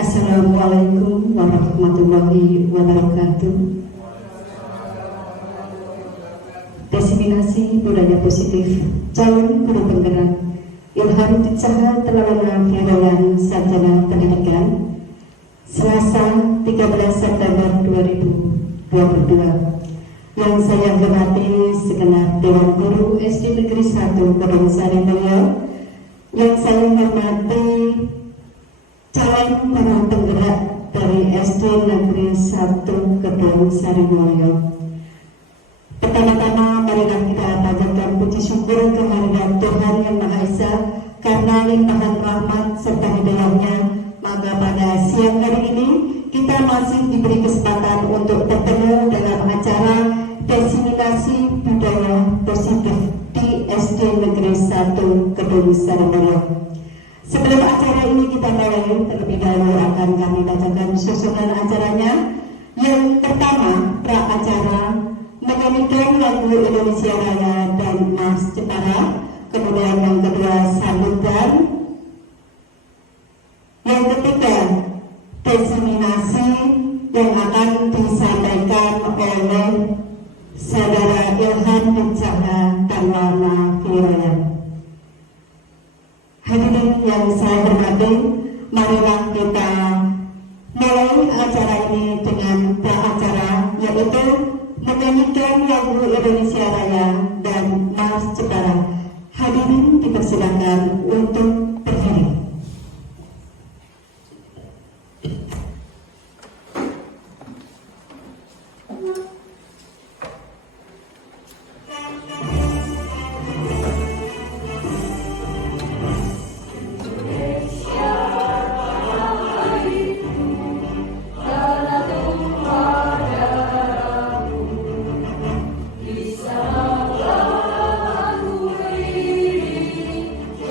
Assalamualaikum warahmatullahi wabarakatuh. Diseminasi budaya positif calon guru penggerak Ilham Dicaha Telawala Firawan Sarjana Pendidikan Selasa 13 September 2022. Yang saya hormati segenap Dewan Guru SD Negeri 1 Kedung Sari Mulyo, yang saya hormati calon para penggerak dari SD Negeri 1 Kedung Sari Mulyo. Pertama-tama marilah kita panjatkan puji syukur kehadirat Tuhan Yang Maha Esa karena limpahan rahmat serta hidayahnya. Maka pada siang hari ini kita masih diberi kesempatan untuk bertemu dalam acara diseminasi budaya positif di SD Negeri 1 Kedung Sari Mulyo. Sebelum acara ini kita mulai, terlebih dahulu akan kami bacakan susunan acaranya. Yang pertama, pra acara menyanyikan lagu Indonesia Raya dan Mas Jepara. Kemudian yang kedua, sambutan. Yang ketiga, diseminasi yang akan disampaikan oleh Saudara Ilham Dicaha Telawala Firawan. Hadirin yang saya hormati, marilah kita mulai acara ini dengan pra-acara, yaitu menyanyikan lagu Indonesia Raya dan Mas Jepara. Hadirin dipersilakan untuk berdiri.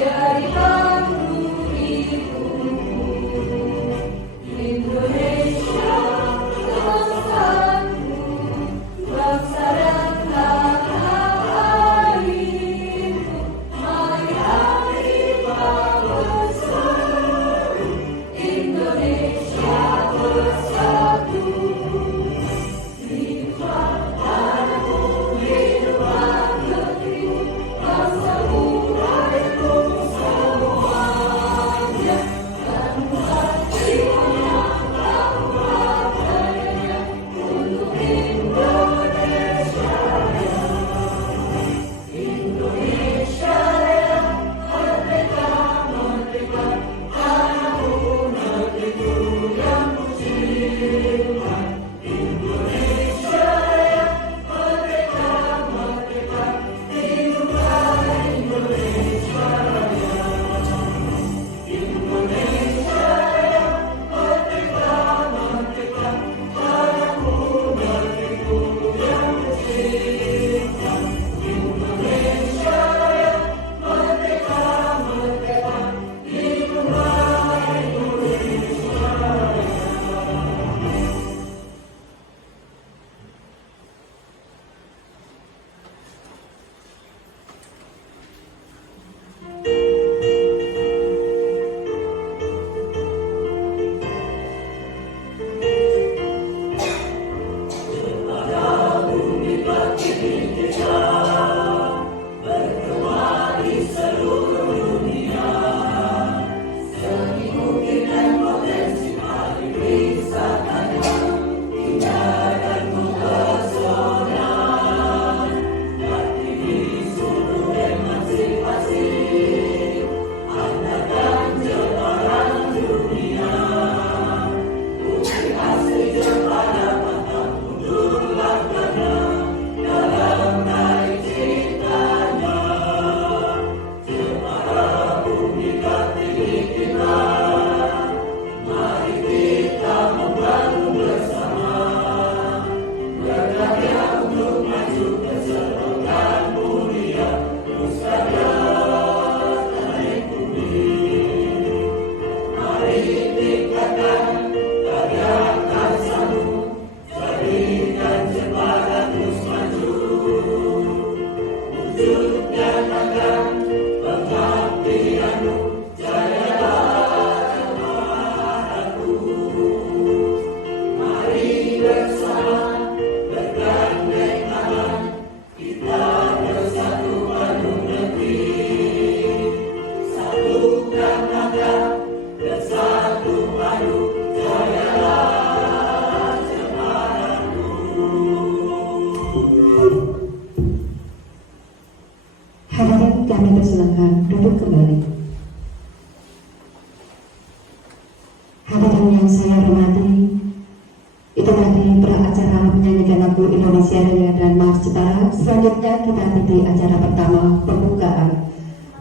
Dari Myanmar Jepara. Selanjutnya kita ikuti acara pertama, pembukaan.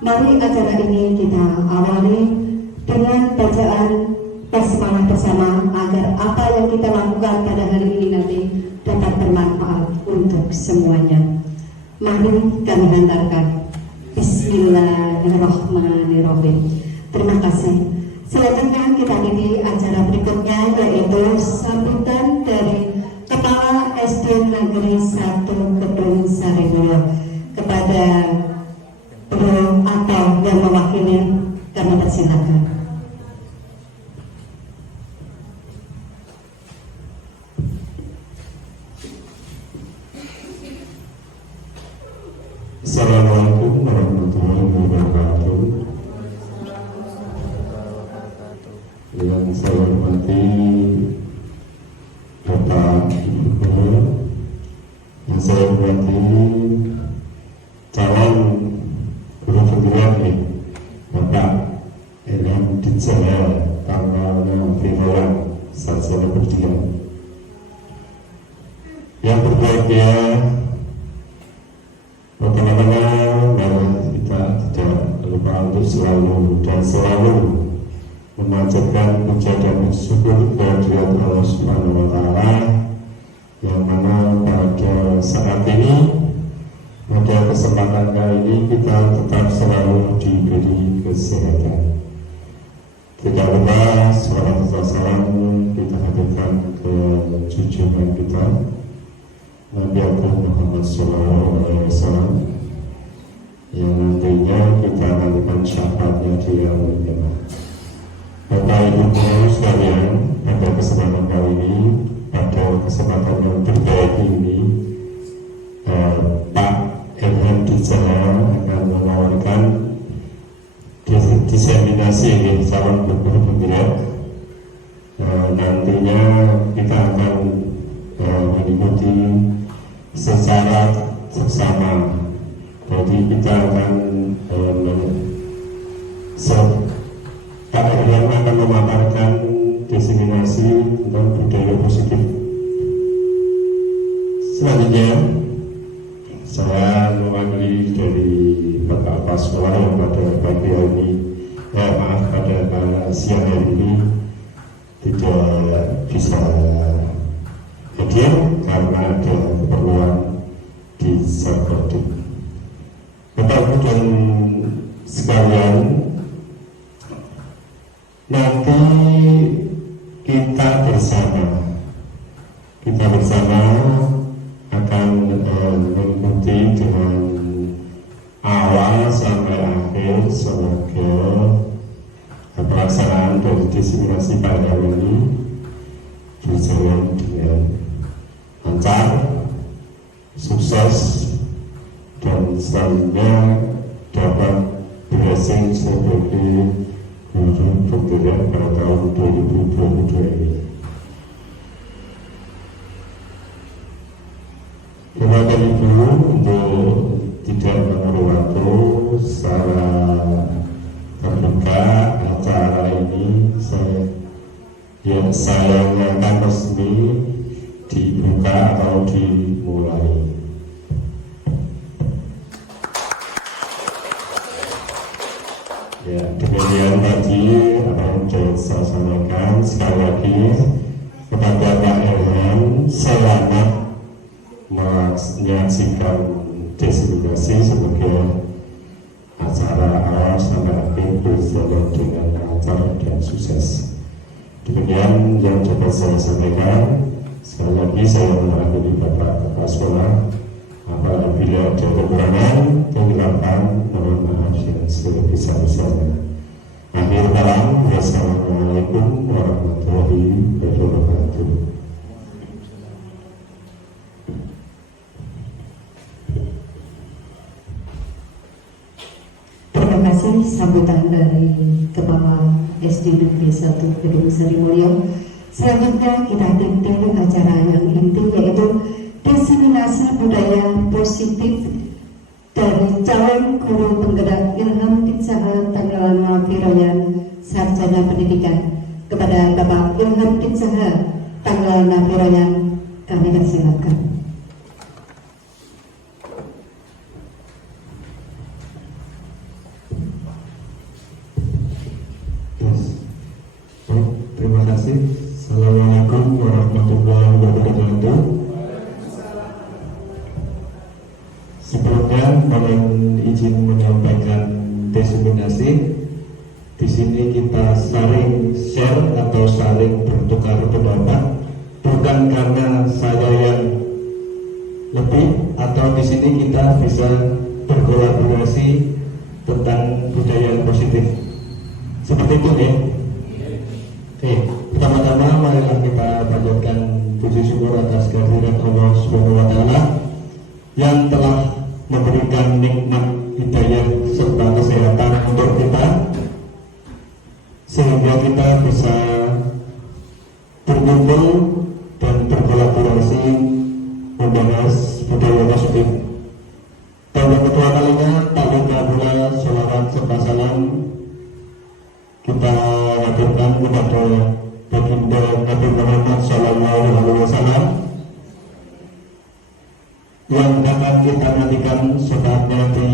Mari acara ini kita awali dengan bacaan basmalah bersama agar apa yang kita lakukan pada hari ini nanti dapat bermanfaat untuk semuanya. Mari kami hantarkan. Bismillahirrahmanirrahim. Terima kasih. Selanjutnya kita ikuti acara berikutnya, yaitu sambutan dari Kepala SD Negeri 1 Kedung Sarimulyo. Kepada Bro atau yang mewakili, kami persilakan. Assalamualaikum warahmatullahi wabarakatuh. Yang saya hormati Bapak Ibu Guru, yang saya hormati calon guru perguruan Bapak Ilham Ditjaya Taruna Viroyan Sarjana Pendidikan. Yang berbahagia, pertama-tama mari kita tidak lupa untuk selalu memanjatkan puja dan syukur kehadirat Allah Subhanahu wa Ta'ala, yang mana pada saat ini, pada kesempatan kali ini kita tetap selalu diberi kesehatan. Tidak lupa salawat salam kita hadirkan ke junjungan kita Nabi Agung Muhammad SAW, yang nantinya kita lakukan syafaatnya di yaumul qiyamah. Bapak Ibu Guru sekalian, pada kesempatan kali ini, pada kesempatan yang terbaik ini, Pak Ilham Ditjaya akan menawarkan diseminasi calon guru pembimbing. Nantinya kita akan mengikuti secara seksama. Jadi kita akan Pak Ilham akan memaparkan diseminasi tentang budaya positif. Selanjutnya saya mewakili dari Bapak Kepala Sekolah yang pada pagi hari ini, pada siang hari ini tidak bisa hadir karena ada keperluan di Sarkodik. Bapak Ibu dan sekalian, nanti kita bersama akan mengikuti dengan awal sampai akhir semoga pelaksanaan dari diseminasi pada hari ini berjalan dengan lancar, sukses, dan selanjutnya dapat berhasil sebagai guru pembelajaran pada tahun 2022 ini. Bapak Ibu, untuk tidak mengulur waktu, secara terbuka acara ini saya nyatakan resmi dibuka atau dimulai. Ya, demikian tadi apa yang sudah saya sampaikan. Sekali lagi kepada Pak Ilham, selamat menyaksikan diseminasi sebagai acara awal sampai akhir berjalan dengan lancar dan sukses. Demikian yang dapat saya sampaikan. Sekali lagi saya mengakhiri Bapak Kepala Sekolah. Apabila ada kekurangan, kegelapan, mohon maaf yang sebesar-besarnya. Akhir kalam, wassalamualaikum warahmatullahi wabarakatuh. Terima kasih sambutan dari Kepala SD Negeri 1 Kedung Sarimulyo. Selanjutnya kita ikuti acara yang inti, yaitu diseminasi budaya positif dari calon guru penggerak Ilham Ditjaya Taruna Viroyan Sarjana Pendidikan. Kepada Bapak Ilham Ditjaya Taruna Viroyan, kami persilakan. sebelumnya mohon izin menyampaikan diseminasi. Di sini kita saling share atau saling bertukar pendapat, bukan karena saya yang lebih, atau di sini kita bisa berkolaborasi tentang budaya yang positif. Seperti itu ya. Oke, pertama-tama marilah kita panjatkan puji syukur atas kehadiran Allah Subhanahu wa taala yang telah memberikan nikmat hidayah serta kesehatan untuk kita, sehingga kita bisa berkumpul dan berkolaborasi membahas budaya positif. Pada kedua kalinya tak lupa pula sholawat serta salam kita haturkan kepada baginda Nabi Muhammad Sallallahu Alaihi Wasallam yang akan kita nantikan syafaatnya di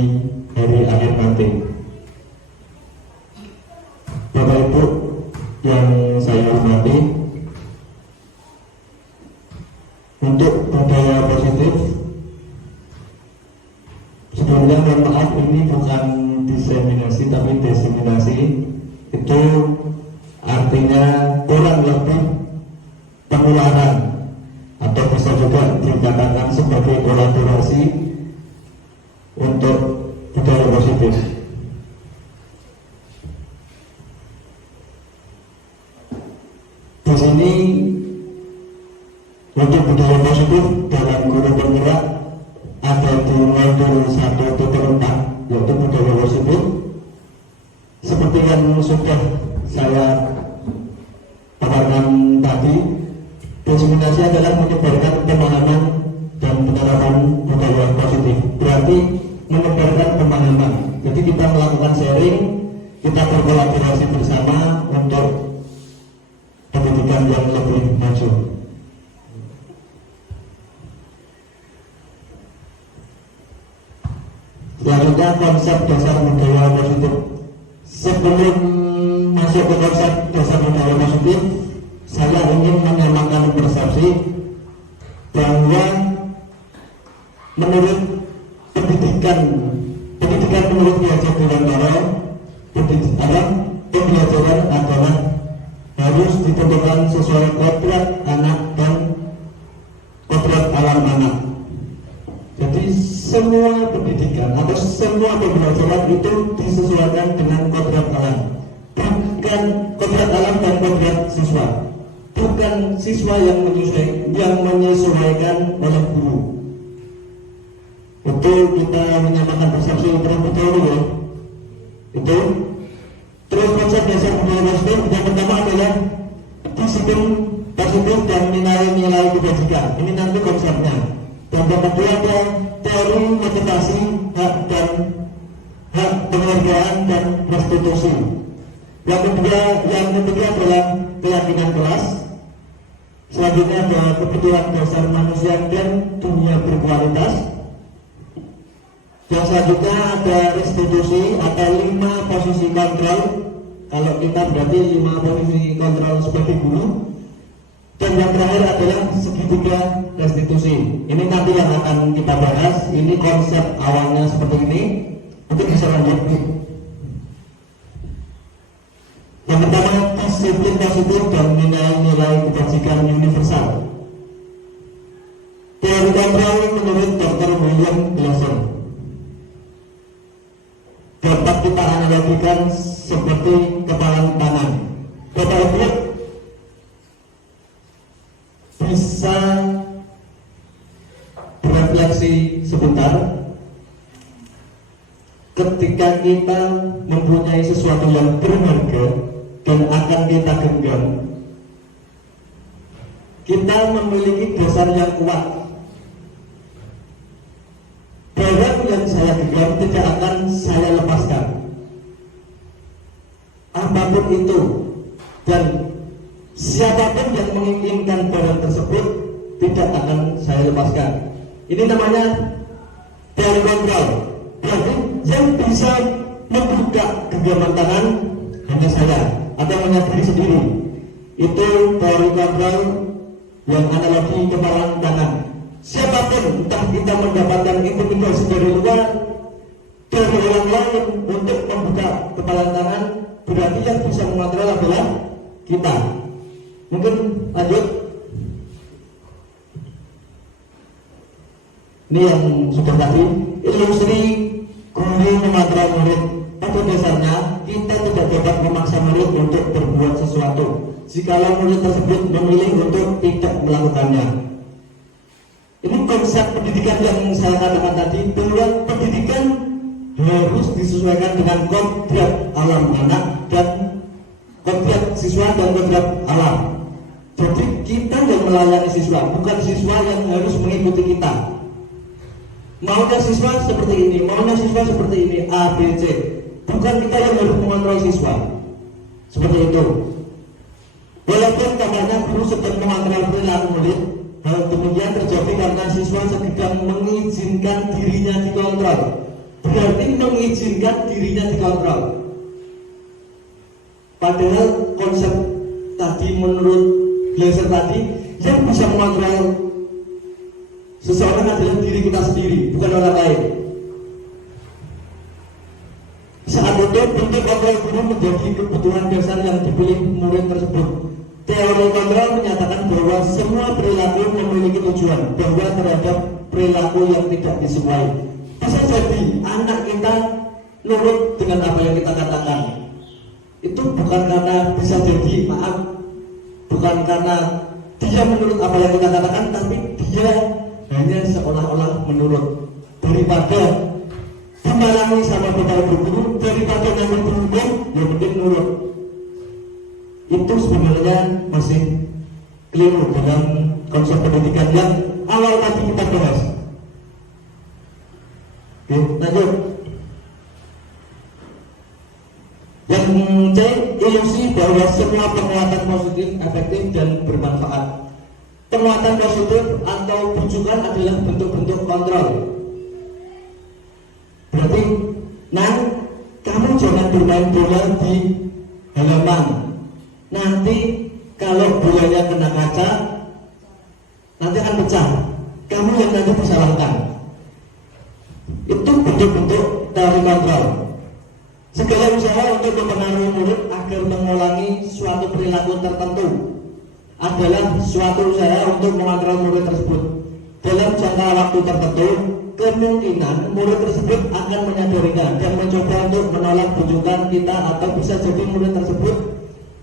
hari akhir nanti. Bapak Ibu yang saya hormati, untuk budaya positif, sebelumnya mohon maaf, ini bukan diseminasi tapi desiminasi. Itu artinya kurang lebih penularan, atau bisa juga dikatakan sebagai kolaborasi untuk budaya positif. Di sini untuk budaya positif dalam guru penggerak ada di modul 1.4, yaitu budaya positif. Seperti yang sudah saya paparkan tadi, diseminasi adalah menyebarkan pemahaman dan penerapan budaya positif. Berarti menyebarkan pemahaman. Jadi kita melakukan sharing, kita berkolaborasi bersama untuk pendidikan yang lebih maju. Selanjutnya konsep dasar budaya positif. Sebelum masuk ke konsep dasar budaya positif, saya ingin menyamakan persepsi bahwa menurut pendidikan menurut Ki Dewantara, pembelajaran adalah harus ditentukan sesuai kodrat anak dan kodrat alam anak. Jadi semua pendidikan atau semua pembelajaran itu disesuaikan dengan kodrat alam, bukan kodrat alam dan kodrat siswa, bukan siswa yang menyesuaikan oleh guru. Itu kita menyamakan persepsi terlebih dahulu ya. Itu terus konsep dasar budaya positif yang pertama adalah disiplin positif dan nilai-nilai kebajikan. Ini nanti konsepnya. Dan yang kedua ada teori motivasi, hak penghargaan dan restitusi. Yang ketiga adalah keyakinan kelas. Selanjutnya ada kebutuhan dasar manusia dan dunia berkualitas. Yang selanjutnya ada restitusi, ada 5 posisi kontrol. Kalau kita berarti 5 posisi kontrol sebagai guru. Dan yang terakhir adalah segitiga restitusi. Ini nanti yang akan kita bahas. Ini konsep awalnya seperti ini. Nanti bisa lanjut. Yang pertama, disiplin positif dan nilai-nilai kebajikan universal. Teori kontrol menurut Dr. William Glasser dapat kita analogikan seperti kepalan tangan. Bapak Ibu bisa berefleksi sebentar ketika kita mempunyai sesuatu yang berharga dan akan kita genggam. Kita memiliki dasar yang kuat. Barang yang saya genggam tidak akan saya lepaskan, apapun itu, dan siapapun yang menginginkan barang tersebut tidak akan saya lepaskan. Ini namanya teori kontrol. Berarti yang bisa membuka genggaman tangan hanya saya atau hanya diri sendiri. Itu teori kontrol yang analogi kepalan tangan. Siapapun, entah kita mendapatkan intimidasi dari luar dari orang lain untuk membuka kepalan tangan, berarti yang bisa mengontrol adalah kita. Mungkin lanjut. Ini yang sudah tadi, ilusi guru mengontrol murid. Pada dasarnya kita tidak dapat memaksa murid untuk berbuat sesuatu jikalau murid tersebut memilih untuk tidak melakukannya. Ini konsep pendidikan yang saya katakan tadi, bahwa pendidikan harus disesuaikan dengan kodrat alam anak dan kodrat siswa dan kodrat alam. Jadi kita yang melayani siswa, bukan siswa yang harus mengikuti kita. Maunya siswa seperti ini, maunya siswa seperti ini, A, B, C. Bukan kita yang harus mengontrol siswa. Seperti itu. Walaupun katanya guru sedang mengontrol perilaku murid, hal demikian terjadi karena siswa sedang mengizinkan dirinya dikontrol. Berarti mengizinkan dirinya dikontrol. Padahal konsep tadi menurut Glaser tadi, yang bisa mengontrol seseorang adalah diri kita sendiri, bukan orang lain. Saat itu bentuk kontrol guru menjadi kebutuhan dasar yang dipilih murid tersebut. Teori kontrol menyatakan bahwa semua perilaku memiliki tujuan, bahwa terhadap perilaku yang tidak disukai. Bisa jadi anak kita nurut dengan apa yang kita katakan. Itu bukan karena, bisa jadi, maaf, bukan karena dia menurut apa yang kita katakan, tapi dia hanya seolah-olah menurut. Daripada dimarahi sama bapak guru, daripada nanti berhukum, yang penting nurut. Itu sebenarnya masih keliru dalam konsep pendidikan yang awal tadi kita bahas. Oke, lanjut. Yang C, ilusi bahwa semua penguatan positif, efektif, dan bermanfaat. Penguatan positif atau bujukan adalah bentuk-bentuk kontrol. Berarti, kamu jangan bermain bola di halaman. Nanti kalau bolanya kena kaca, nanti akan pecah. Kamu yang nanti disalahkan. Itu bentuk-bentuk teori kontrol. Segala usaha untuk mempengaruhi murid agar mengulangi suatu perilaku tertentu adalah suatu usaha untuk mengontrol murid tersebut. Dalam jangka waktu tertentu, kemungkinan murid tersebut akan menyadarinya dan mencoba untuk menolak bujukan kita, atau bisa jadi murid tersebut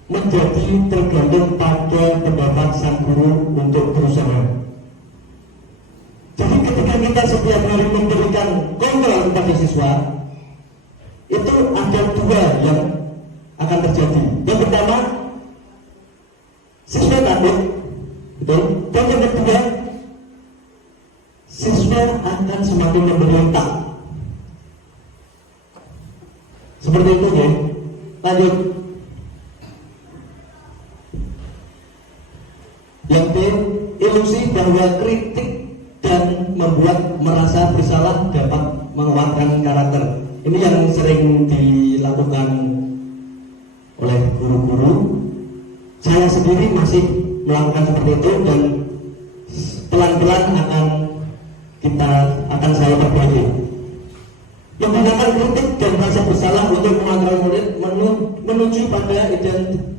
menjadi tergantung pada pendapat sang guru untuk berusaha. Jadi ketika kita setiap hari memberikan kontrol kepada siswa, itu ada dua yang akan terjadi. Yang pertama, siswa takut, betul. Dan yang kedua, siswa akan semakin memberontak. Seperti itu ya. Lanjut. Yang B, ilusi bahwa kritik dan membuat merasa bersalah dapat menguatkan karakter. Ini yang sering dilakukan oleh guru-guru. Saya sendiri masih melakukan seperti itu, dan pelan-pelan akan saya perbaiki. Menggunakan kritik dan rasa bersalah untuk mengontrol murid menuju pada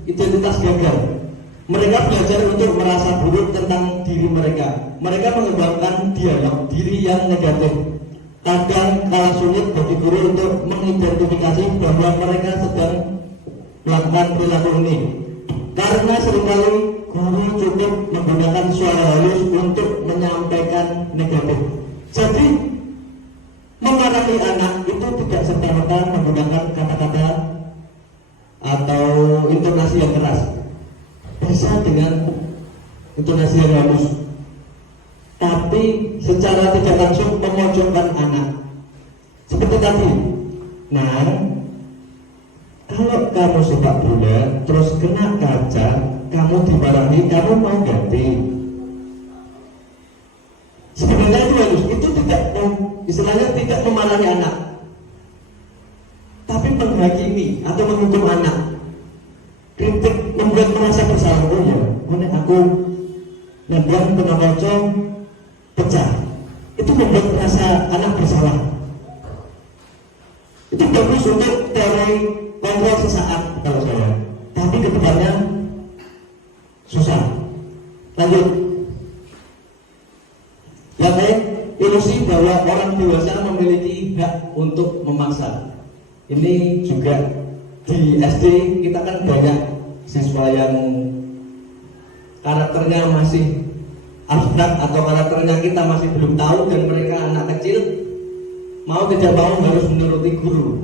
identitas gagal. Mereka belajar untuk merasa buruk tentang diri mereka. Mereka mengembangkan dialog diri yang negatif. Kadang kala sulit bagi guru untuk mengidentifikasi bahwa mereka sedang melakukan perilaku ini, karena seringkali guru cukup menggunakan suara halus untuk menyampaikan negatif. Jadi memarahi anak itu tidak serta-merta menggunakan kata-kata atau intonasi yang keras. Bisa dengan intonasi yang halus, tapi secara tidak langsung memojokkan anak. Seperti tadi, kalau kamu sepak bola terus kena kaca, kamu dimarahi, kamu mau ganti. Sebenarnya itu halus, itu tidak, istilahnya tidak memarahi anak, tapi menghakimi atau menghukum anak. Kritik membuat merasa bersalah. Oh ya, aku nendang kena pocong pecah. Itu membuat merasa anak bersalah. bagus untuk teori kontrol sesaat kalau saya, tapi kedepannya susah. Lanjut. Yang lain, ilusi bahwa orang dewasa memiliki hak untuk memaksa. Ini juga di SD kita kan banyak siswa yang karakternya masih abstrak atau karakternya kita masih belum tahu, dan mereka anak kecil mau tidak mau harus menuruti guru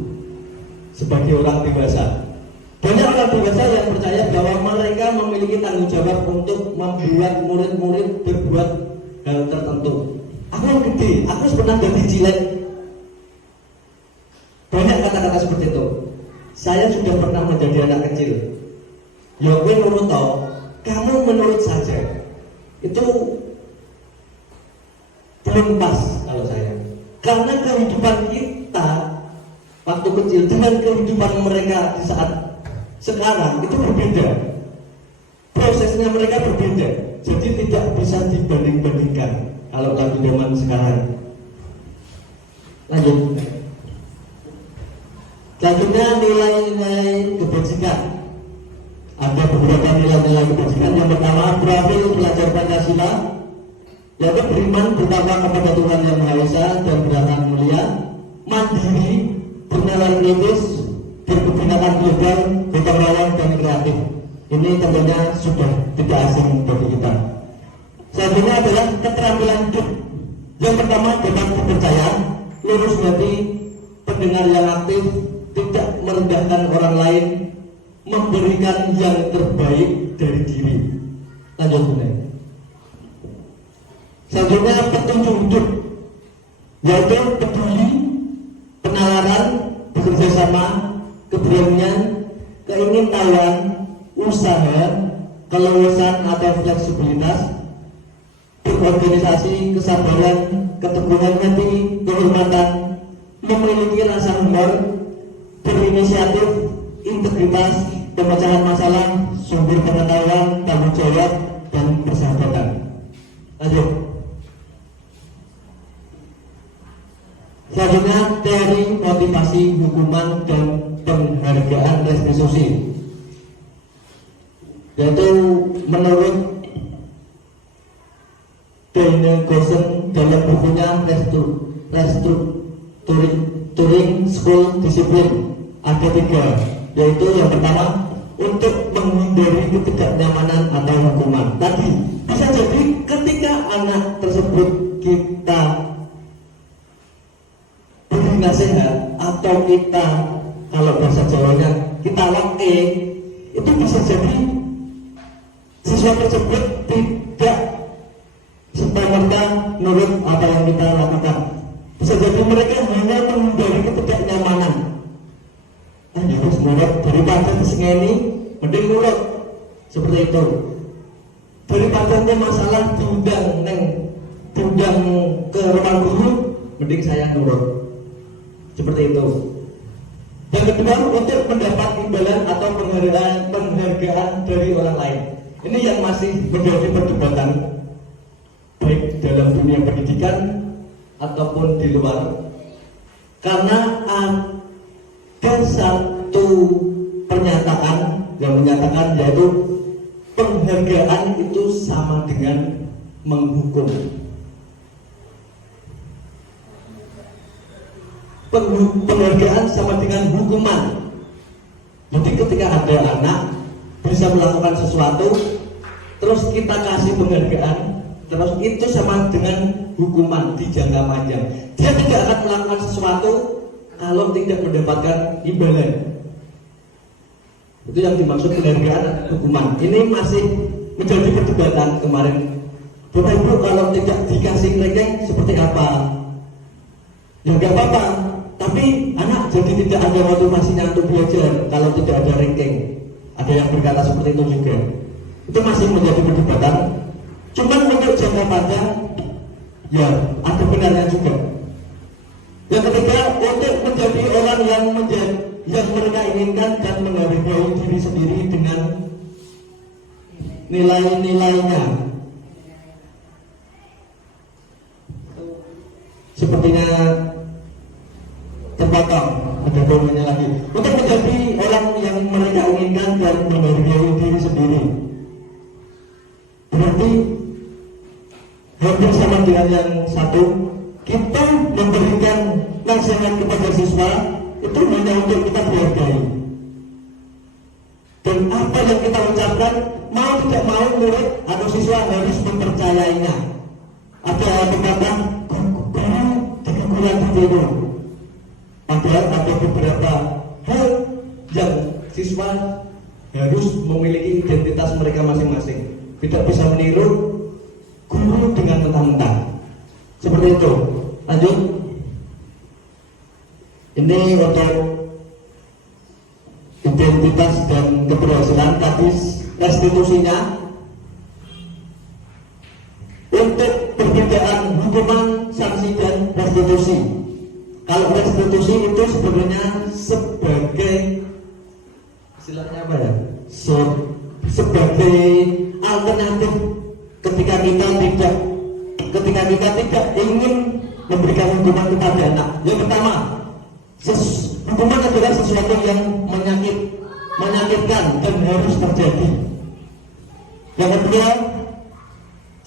sebagai orang dewasa. Banyak orang dewasa yang percaya bahwa mereka memiliki tanggung jawab untuk membuat murid-murid berbuat hal tertentu. Aku yang gede, aku pernah jadi cilik. Banyak kata-kata seperti itu. Saya sudah pernah menjadi anak kecil. Ya gue nurut tau, kamu menurut saja. Itu belum pas kalau saya. Karena kehidupan kita waktu kecil dengan kehidupan mereka di saat sekarang itu berbeda. Prosesnya mereka berbeda. Jadi tidak bisa dibanding-bandingkan kalau lagi zaman sekarang. Lanjut. Selanjutnya nilai-nilai kebajikan. Ada beberapa nilai-nilai kebajikan. Yang pertama, profil pelajar Pancasila, yaitu beriman bertakwa kepada Tuhan Yang Maha Esa dan berakhlak mulia, mandiri, bernalar kritis, berkebinekaan global, gotong royong dan kreatif. Ini tentunya sudah tidak asing bagi kita. Selanjutnya adalah keterampilan hidup. Yang pertama, dapat dipercaya, lurus hati, pendengar yang aktif, tidak merendahkan orang lain, memberikan yang terbaik dari diri. Lanjut Bunda. Selanjutnya petunjuk hidup, yaitu peduli, penalaran, bekerja sama, keberanian, keingintahuan, usaha, keleluasan atau fleksibilitas, berorganisasi, kesabaran, keteguhan hati, kehormatan, memiliki rasa humor, berinisiatif, integritas, pemecahan masalah, sumber pengetahuan, tanggung jawab, dan persahabatan. Lanjut. Selanjutnya teori motivasi, hukuman, dan penghargaan restitusi, yaitu menurut Daniel Goosen dalam bukunya Restructuring School Discipline ada 3, yaitu yang pertama untuk menghindari ketidaknyamanan atau hukuman. Tadi bisa jadi ketika anak tersebut kita beri nasihat atau kita, kalau bahasa Jawanya kita wake, itu bisa jadi siswa tersebut tidak serta-merta nurut apa yang kita lakukan. Bisa jadi mereka hanya menghindari ketidaknyamanan. Harus nurut daripada kesengeni, mending nurut seperti itu. Daripada masalah diundang ke ruang guru, mending saya nurut. Seperti itu. Yang kedua, untuk mendapat imbalan atau penghargaan dari orang lain. Ini yang masih menjadi perdebatan, baik dalam dunia pendidikan ataupun di luar. Karena ada satu pernyataan yang menyatakan, yaitu penghargaan itu sama dengan menghukum. Penghargaan sama dengan hukuman. Jadi ketika ada anak bisa melakukan sesuatu, terus kita kasih penghargaan, terus itu sama dengan hukuman di jangka panjang. Dia tidak akan melakukan sesuatu kalau tidak mendapatkan imbalan. Itu yang dimaksud penghargaan dan hukuman. Ini masih menjadi perdebatan kemarin. Bapak Ibu, kalau tidak dikasih ranking seperti apa? Ya nggak apa-apa. Tapi anak jadi tidak ada motivasinya untuk belajar kalau tidak ada ranking. Ada yang berkata seperti itu juga. Itu masih menjadi perdebatan. Cuman untuk jangka panjang, ya ada benarnya juga. Yang ketiga, untuk menjadi orang yang mereka inginkan dan menghargai diri sendiri dengan nilai-nilainya. Sepertinya terpotong. ada poinnya lagi. Untuk menjadi orang yang mereka inginkan dan menghargai diri sendiri. Berarti hampir sama dengan yang satu, kita memberikan nasihat kepada siswa itu hanya untuk kita dihargai. Dan apa yang kita ucapkan, mau tidak mau murid atau siswa harus mempercayainya. Ada pepatah, guru kekurangan tidur. Padahal ada beberapa hal yang siswa harus memiliki identitas mereka masing-masing. Tidak bisa meniru guru dengan mentah-mentah. Seperti itu. Lanjut. Ini untuk identitas dan keberhasilan tadi restitusinya. Untuk perbedaan hukuman, sanksi dan restitusi. Kalau restitusi itu sebenarnya sebagai istilahnya apa ya? Sebagai alternatif ketika kita tidak ingin memberikan hukuman kepada anak. Yang pertama, hukuman adalah sesuatu yang menyakitkan dan harus terjadi. Yang kedua,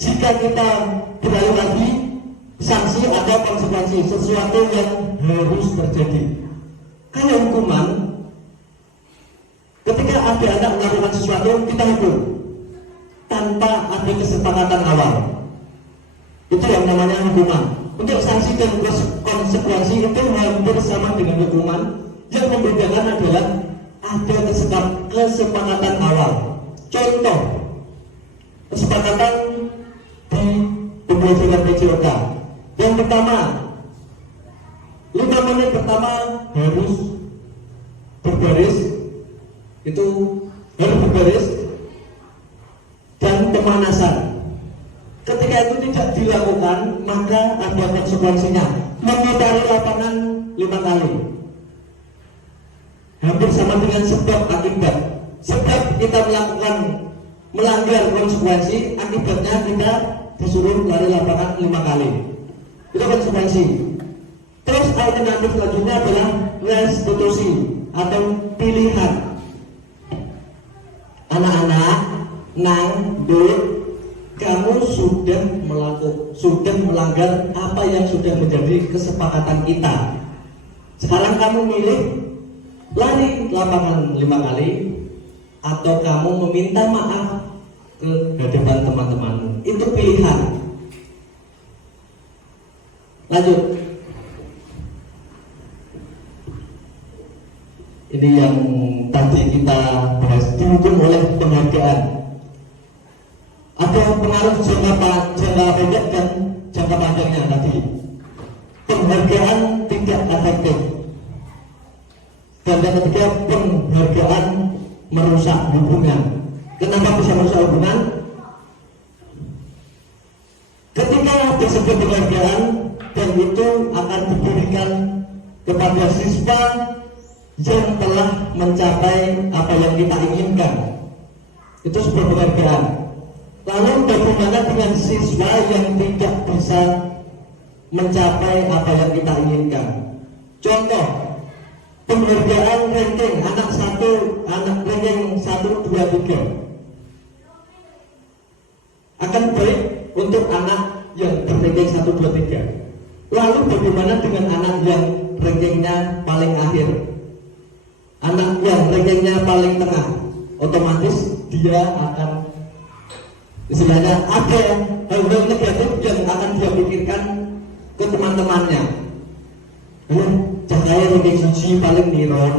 jika kita beralih lagi, sanksi atau konsekuensi sesuatu yang harus terjadi. Kalau hukuman, ketika ada anak melakukan sesuatu, kita hukum tanpa ada kesepakatan awal. Itu yang namanya hukuman. Untuk sanksi dan konsekuensi itu hampir sama dengan hukuman. Yang membedakan adalah ada kesepakatan awal. Contoh, kesepakatan di pembelajaran PJOK. Yang pertama, 5 menit pertama harus berbaris. Itu harus berbaris dan pemanasan. Ketika itu tidak dilakukan, maka ada konsekuensinya, memutari lapangan 5 kali. Hampir sama dengan sebab akibat. Sebab kita melanggar konsekuensi, akibatnya kita disuruh lari lapangan 5 kali. Itu konsekuensi. Terus alternatif selanjutnya adalah restitusi atau pilihan. Anak-anak, kamu sudah melanggar apa yang sudah menjadi kesepakatan kita. Sekarang kamu milih lari lapangan 5 kali atau kamu meminta maaf ke hadapan teman-temanmu. Itu pilihan. Lanjut. Ini yang tadi kita bahas, dihukum oleh penghargaan. Ada pengaruh jangka pendek dan jangka panjangnya tadi. Penghargaan tidak efektif. Dan yang ketiga, penghargaan merusak hubungan. Kenapa bisa merusak hubungan? Ketika disebut penghargaan dan itu akan diberikan kepada siswa yang telah mencapai apa yang kita inginkan, itu sebuah penghargaan. Lalu bagaimana dengan siswa yang tidak bisa mencapai apa yang kita inginkan? Contoh, penghargaan ranking anak ranking 1, 2, 3 akan baik untuk anak yang ranking 1, 2, 3. Lalu bagaimana dengan anak yang rankingnya paling akhir? Anak yang rankingnya paling tengah, otomatis dia akan istilahnya ada hal-hal negatif yang akan dia pikirkan ke teman-temannya. Cahaya ranking 1 paling niron,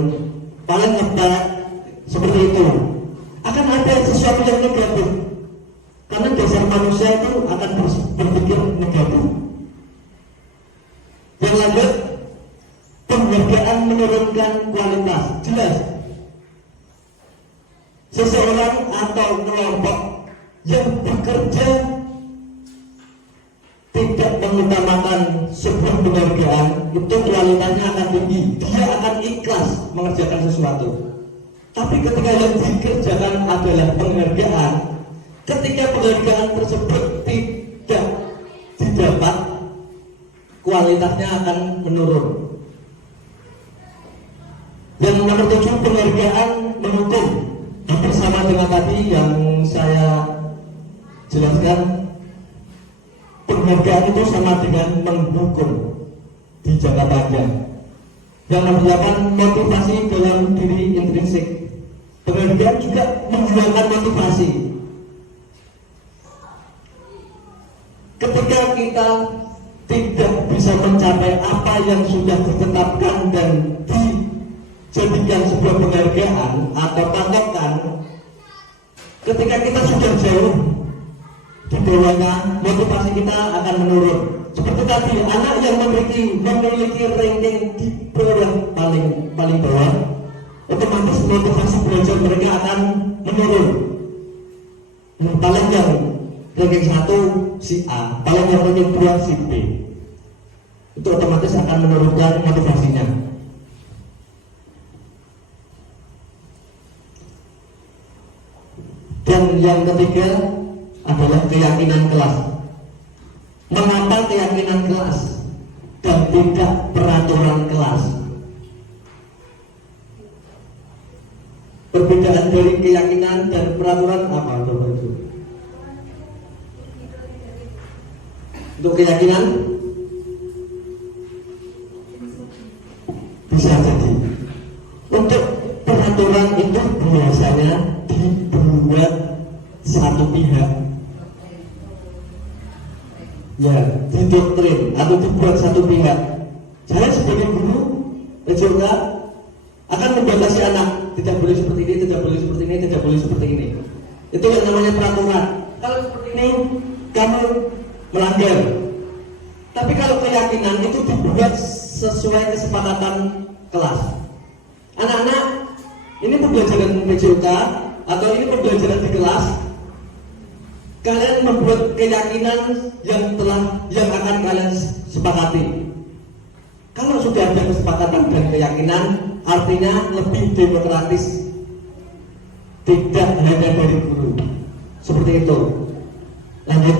paling ngebat, seperti itu. Akan ada sesuatu yang negatif, karena dasar manusia itu akan berpikir negatif. Yang lanjut, penghargaan menurunkan kualitas. Jelas, seseorang atau kelompok yang bekerja tidak mengutamakan sebuah penghargaan, itu kualitasnya akan tinggi. Dia akan ikhlas mengerjakan sesuatu. Tapi ketika yang dikerjakan adalah penghargaan, ketika penghargaan tersebut tidak didapat, kualitasnya akan menurun. Yang nomor 7, penghargaan menghukum. Hampir sama dengan tadi yang saya jelaskan. Penghargaan itu sama dengan menghukum di jangka panjang. Yang nomor 8, motivasi dalam diri intrinsik. Penghargaan juga menghilangkan motivasi. Ketika kita tidak bisa mencapai apa yang sudah ditetapkan dan dijadikan sebuah penghargaan atau patokan, ketika kita sudah jauh di bawahnya, motivasi kita akan menurun. Seperti tadi, anak yang memiliki ranking di bawah paling bawah, otomatis motivasi belajar mereka akan menurun. Paling yang ranking 1 si A, paling yang ranking 2 si B, itu otomatis akan menurunkan motivasinya. Dan yang ketiga adalah keyakinan kelas. Mengapa keyakinan kelas dan tidak peraturan kelas? Perbedaan dari keyakinan dan peraturan apa? Coba itu. Untuk keyakinan bisa jadi. Untuk peraturan itu biasanya dibuat satu pihak, ya, didoktrin atau dibuat satu pihak. Saya sebagai guru PJOK akan membatasi anak, tidak boleh seperti ini, tidak boleh seperti ini, tidak boleh seperti ini. Itu yang namanya peraturan. Kalau seperti ini kamu melanggar. Tapi kalau keyakinan itu dibuat sesuai kesepakatan kelas. Anak-anak, ini pembelajaran PJOK atau ini pembelajaran di kelas. Kalian membuat keyakinan yang akan kalian sepakati. Kalau sudah ada kesepakatan dan keyakinan, artinya lebih demokratis. Tidak hanya dari guru. Seperti itu. Lanjut.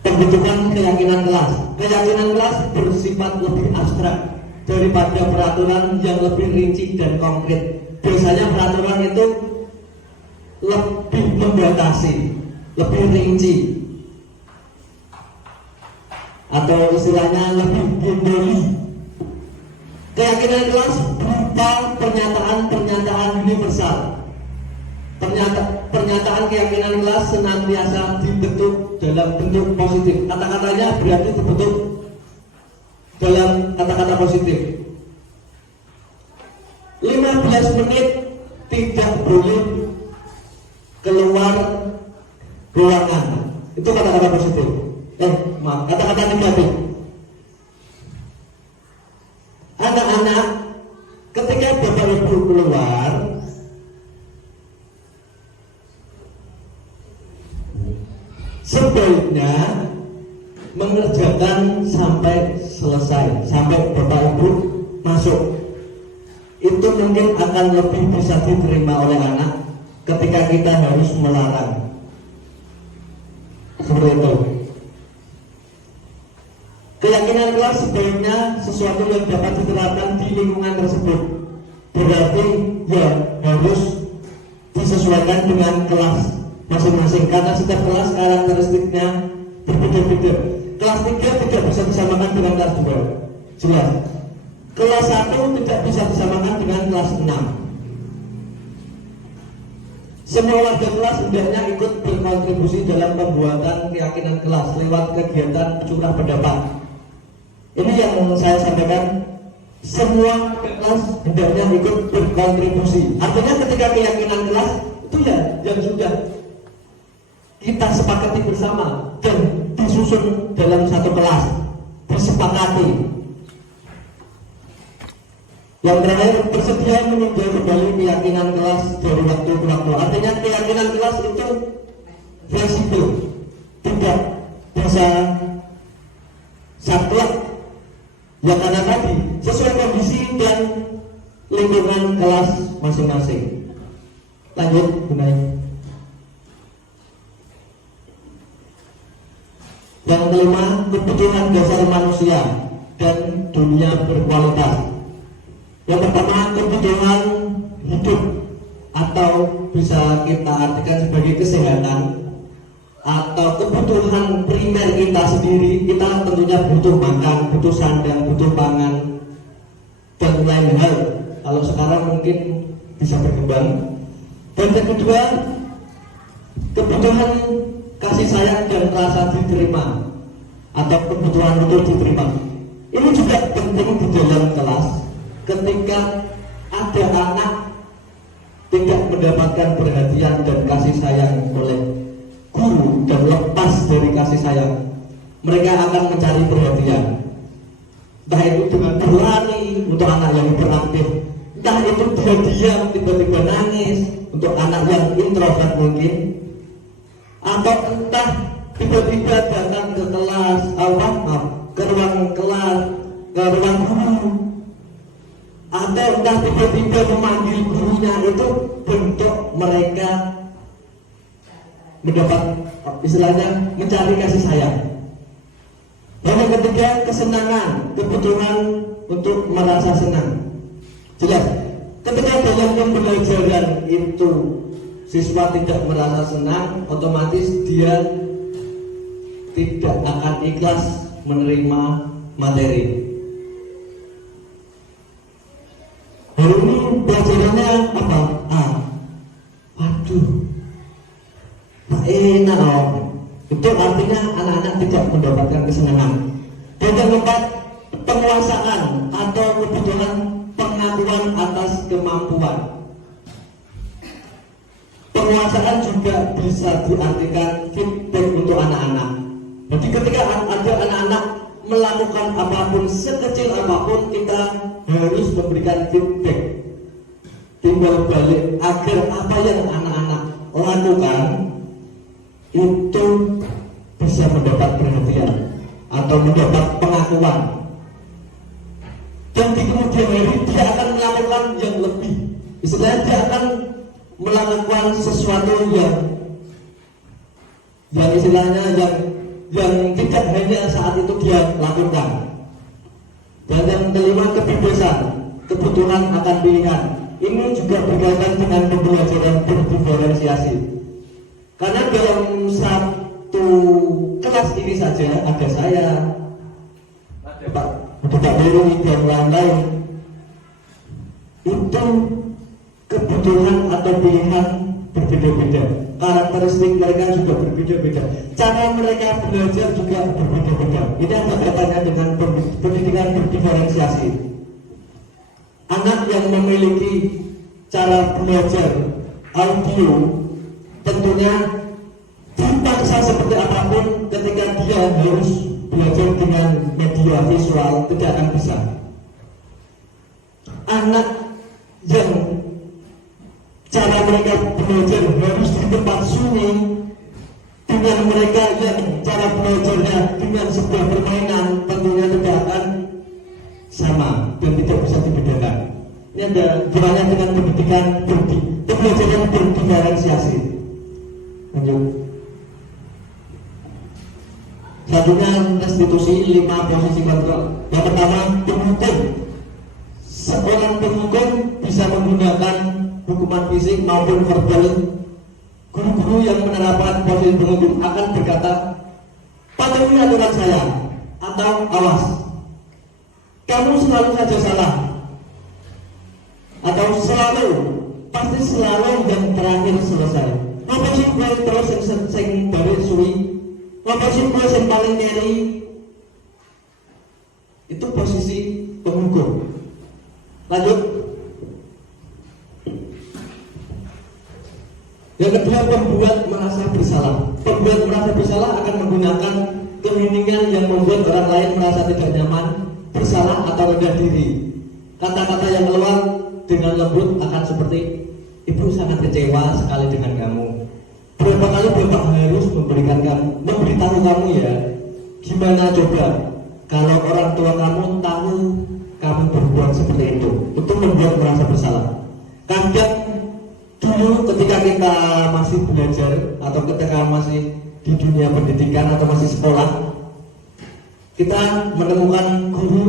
Pembentukan keyakinan kelas. Keyakinan kelas bersifat lebih abstrak daripada peraturan yang lebih rinci dan konkret. Biasanya peraturan itu lebih membatasi, lebih rinci, atau istilahnya lebih gendoli. Keyakinan kelas berupa pernyataan-pernyataan universal. Pernyataan keyakinan kelas senantiasa dibentuk dalam bentuk positif. Kata-katanya berarti dibentuk dalam kata-kata positif. 15 menit tidak boleh keluar ruangan. Itu kata-kata positif. Kata-kata negatif. Anak-anak, ketika Bapak Ibu keluar, sebaiknya mengerjakan sampai selesai, sampai Bapak Ibu masuk. Itu mungkin akan lebih bisa diterima oleh anak ketika kita harus melarang. Seperti itu. Keyakinan kelas sebaiknya sesuatu yang dapat diterapkan di lingkungan tersebut. Berarti ya harus disesuaikan dengan kelas masing-masing, karena setiap kelas karakteristiknya berbeda-beda. Kelas 3 tidak bisa disamakan dengan kelas 2. Jelas. Kelas 1 tidak bisa disamakan dengan kelas 6. Semua warga kelas hendaknya ikut berkontribusi dalam pembuatan keyakinan kelas lewat kegiatan curah pendapat. Ini yang saya sampaikan. Semua kelas hendaknya ikut berkontribusi. Artinya ketika keyakinan kelas itu ya yang sudah kita sepakati bersama dan disusun dalam satu kelas, disepakati. Yang terakhir, bersedia meninjau kembali keyakinan kelas dari waktu ke waktu. Artinya keyakinan kelas itu fleksibel, tidak bisa saklek. Ya karena tadi sesuai kondisi dan lingkungan kelas masing-masing. Lanjut, Bunai. Yang kelima, kebutuhan dasar manusia. dan dunia berkualitas. Yang pertama, kebutuhan hidup atau bisa kita artikan sebagai kesehatan atau kebutuhan primer kita sendiri. Kita tentunya butuh makan, butuh sandang, butuh pangan, dan lain hal. Kalau sekarang mungkin bisa berkembang. Dan yang kedua, kebutuhan kasih sayang dan rasa diterima atau kebutuhan untuk diterima. Ini juga penting di dalam kelas. Ketika ada anak tidak mendapatkan perhatian dan kasih sayang oleh guru dan lepas dari kasih sayang, mereka akan mencari perhatian. Entah itu dengan berlari untuk anak yang hiperaktif, entah itu dia diam tiba-tiba nangis untuk anak yang introvert mungkin, atau entah tiba-tiba datang ke kelas, ke ruang kelas, ke ruang guru, atau entah tiba-tiba memanggil gurunya. Itu bentuk mereka mendapat istilahnya mencari kasih sayang. Dan yang ketiga, kesenangan, kebutuhan untuk merasa senang. Jelas, ketika dalam pembelajaran itu siswa tidak merasa senang, otomatis dia tidak akan ikhlas menerima materi. Hari ini pelajarannya apa? Waduh, tak enak loh. Itu artinya anak-anak tidak mendapatkan kesenangan. Dan yang keempat, penguasaan atau kebutuhan pengakuan atas kemampuan. Penguasaan juga bisa diartikan feedback untuk anak-anak. Jadi ketika ada anak-anak melakukan apapun, sekecil apapun, kita harus memberikan feedback, timbal balik, agar apa yang anak-anak lakukan itu bisa mendapat perhatian atau mendapat pengakuan. Dan di kemudian hari dia akan melakukan yang lebih. Istilahnya dia akan melakukan sesuatu yang istilahnya yang tidak hanya saat itu dia lakukan. Dan yang kelima, kebebasan, kebutuhan akan pilihan. Ini juga berkaitan dengan pembelajaran berdiferensiasi. Karena dalam satu kelas ini saja ada saya, ada Pak Dewi dan lain-lain. Itu kebutuhan atau pilihan berbeda-beda. Karakteristik mereka juga berbeda-beda. Cara mereka belajar juga berbeda-beda. Ini ada kaitannya dengan pendidikan berdiferensiasi. Anak yang memiliki cara belajar audio tentunya dipaksa seperti apapun, ketika dia harus belajar dengan media visual tidak akan bisa. Anak yang cara mereka belajar harus di tempat sunyi, dengan mereka yang cara belajarnya dengan sebuah permainan, tentunya tidak akan sama dan tidak bisa dibedakan. Ini ada hubungannya dengan pendidikan pembelajaran berdiferensiasi. Lanjut. Satunya restitusi 5 posisi kontrol. Yang pertama, penghukum. Seorang penghukum bisa menggunakan hukuman fisik maupun verbal. Guru-guru yang menerapkan posisi penghukum akan berkata, patuhi aturan saya, atau awas, kamu selalu saja salah, atau selalu, pasti selalu yang terakhir selesai. Apa sih gue terus yang balik suwi? Apa sih gue yang paling nyeri? Itu posisi penghukum. Lanjut. Yang kedua, pembuat merasa bersalah. Pembuat merasa bersalah akan menggunakan keheningan yang membuat orang lain merasa tidak nyaman, bersalah atau rendah diri. Kata-kata yang keluar dengan lembut akan seperti, ibu sangat kecewa sekali dengan kamu. Berapa kali bapak harus memberitahu kamu ya. Gimana coba kalau orang tua kamu tahu kamu berbuat seperti itu? Itu membuat merasa bersalah. Kadang dulu ketika kita masih belajar atau ketika masih di dunia pendidikan atau masih sekolah, kita menemukan guru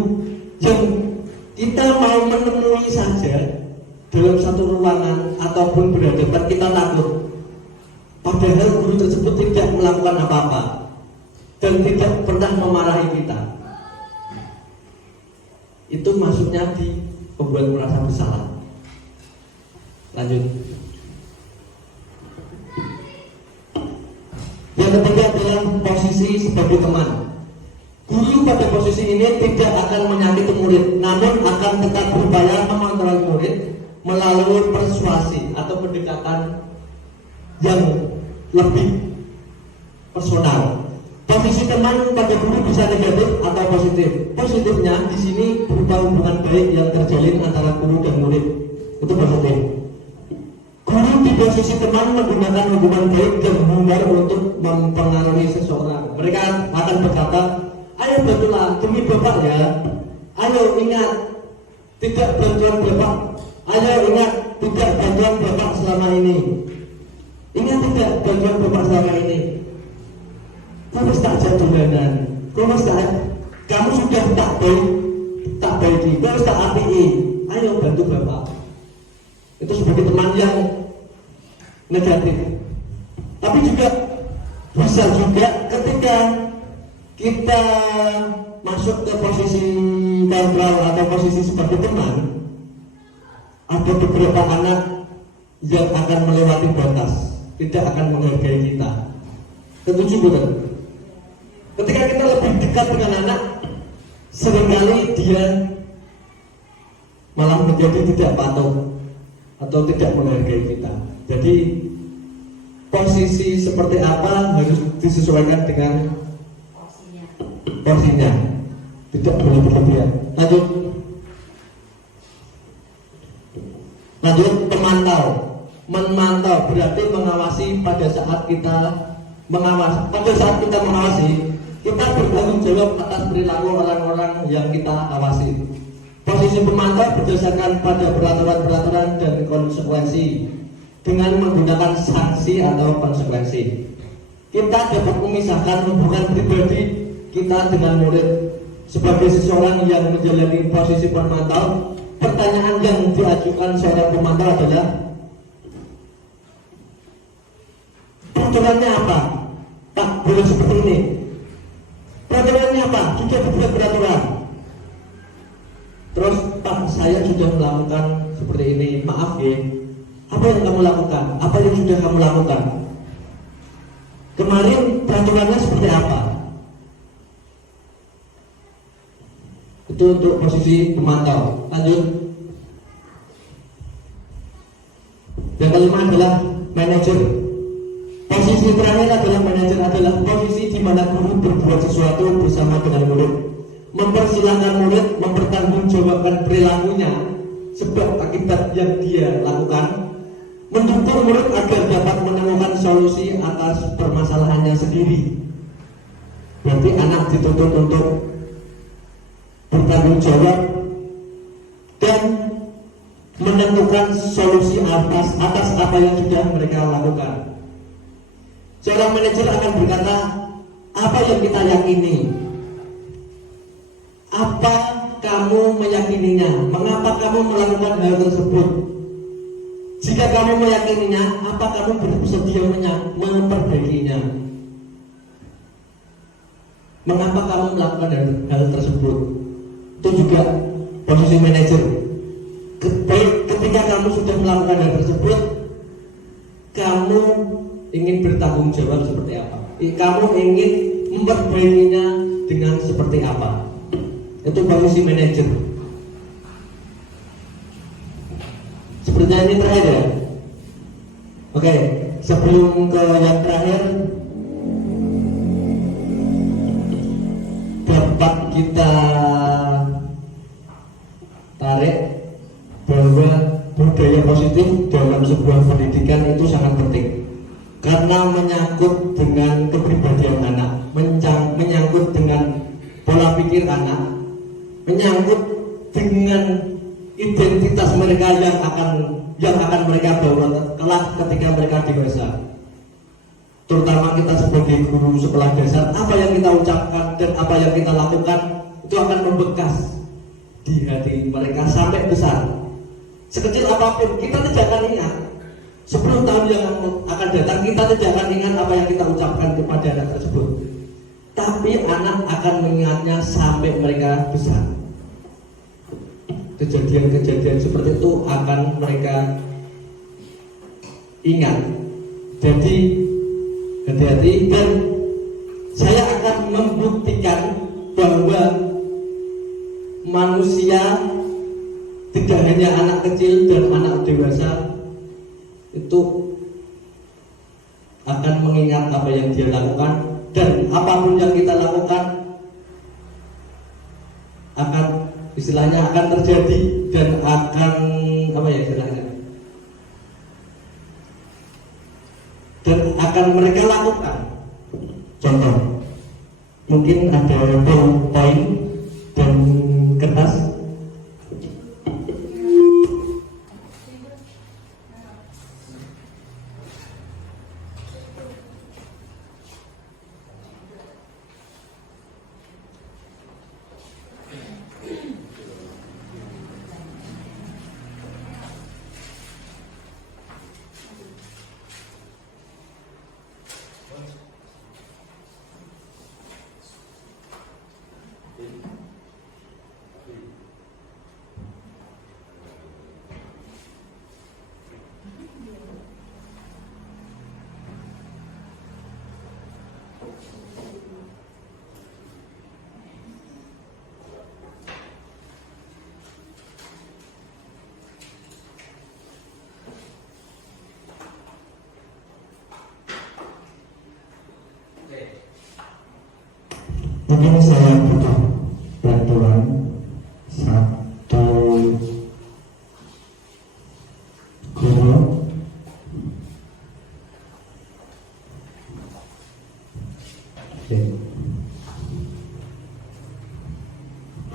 yang kita mau menemui saja dalam satu ruangan ataupun berhadapan kita takut. Padahal guru tersebut tidak melakukan apa-apa dan tidak pernah memarahi kita. Itu maksudnya membuat merasa bersalah. Lanjut. Yang ketiga adalah posisi sebagai teman. Guru pada posisi ini tidak akan menyakiti murid, namun akan tetap berupaya mengontrol murid melalui persuasi atau pendekatan yang lebih personal. Posisi teman pada guru bisa negatif atau positif. Positifnya di sini berupa hubungan baik yang terjalin antara guru dan murid. Itu positif. Guru di posisi teman menggunakan hubungan baik dan humor untuk mempengaruhi seseorang. Mereka akan berkata, ayo bantulah demi bapak ya. Ayo ingat, tidak bantuan bapak. Ayo ingat, tidak bantuan bapak selama ini. Ingat tidak bantuan bapak selama ini. Kamu tak jadulanan. Kamu sudah tak baiki. Kamu tak api. Ayo bantu bapak. Itu sebagai teman yang negatif. Tapi juga bisa juga ketika kita masuk ke posisi kontrol atau posisi sebagai teman, ada beberapa anak yang akan melewati batas, tidak akan menghargai kita. Setuju bukan? Ketika kita lebih dekat dengan anak, seringkali dia malah menjadi tidak patuh atau tidak menghargai kita. Jadi posisi seperti apa harus disesuaikan dengan porsinya, tidak boleh berlebihan. Lanjut pemantau. Memantau berarti mengawasi pada saat kita mengawasi. Pada saat kita mengawasi, kita bertanggung jawab atas perilaku orang-orang yang kita awasi. Posisi pemantau berdasarkan pada peraturan-peraturan dan konsekuensi dengan menggunakan sanksi atau konsekuensi. Kita dapat memisahkan hubungan pribadi kita dengan murid. Sebagai seseorang yang menjalani posisi pemantau, pertanyaan yang diajukan seorang pemantau adalah, peraturannya apa? Pak, boleh seperti ini. Peraturannya apa? Sudah dibuat peraturan. Terus, Pak, saya sudah melakukan seperti ini. Maaf ya. Apa yang kamu lakukan? Apa yang sudah kamu lakukan? Kemarin peraturannya seperti apa? Itu untuk posisi pemantau. Lanjut. Yang kelima adalah manajer. Posisi terakhir adalah manajer, adalah posisi di mana guru berbuat sesuatu bersama dengan murid, mempersilahkan murid mempertanggungjawabkan perilakunya sebab akibat yang dia lakukan, mendukung murid agar dapat menemukan solusi atas permasalahannya sendiri. Berarti anak dituntut untuk bertanggung jawab dan menentukan solusi atas apa yang sudah mereka lakukan. Seorang manajer akan berkata, apa yang kita yakini? Apa kamu meyakininya? Mengapa kamu melakukan hal tersebut? Jika kamu meyakininya, apa kamu bersedia memperbaikinya? Mengapa kamu melakukan hal tersebut? Itu juga posisi manajer. Ketika kamu sudah melakukan hal tersebut, kamu ingin bertanggung jawab seperti apa? Kamu ingin memperbaikinya dengan seperti apa? Itu posisi manajer. Sepertinya ini terakhir ya. Oke, sebelum ke yang terakhir, dapat kita tarik bahwa budaya positif dalam sebuah pendidikan itu sangat penting karena menyangkut dengan kepribadian anak, menyangkut dengan pola pikir anak, menyangkut dengan identitas mereka yang akan mereka bawa kelak ketika mereka dewasa. terutama kita sebagai guru sekolah dasar, apa yang kita ucapkan dan apa yang kita lakukan itu akan membekas di hati mereka sampai besar. Sekecil apapun kita tidak akan ingat. 10 tahun yang akan datang kita tidak akan ingat apa yang kita ucapkan kepada anak tersebut, tapi anak akan mengingatnya sampai mereka besar. Kejadian-kejadian seperti itu akan mereka ingat. Jadi hati-hati, dan saya akan membuktikan bahwa manusia tidak hanya anak kecil dan anak dewasa itu akan mengingat apa yang dia lakukan, dan apapun yang kita lakukan akan istilahnya akan terjadi dan akan apa ya istilahnya, dan akan mereka lakukan. Contoh, mungkin ada poin dan kertas. Mungkin saya butuh bantuan satu guru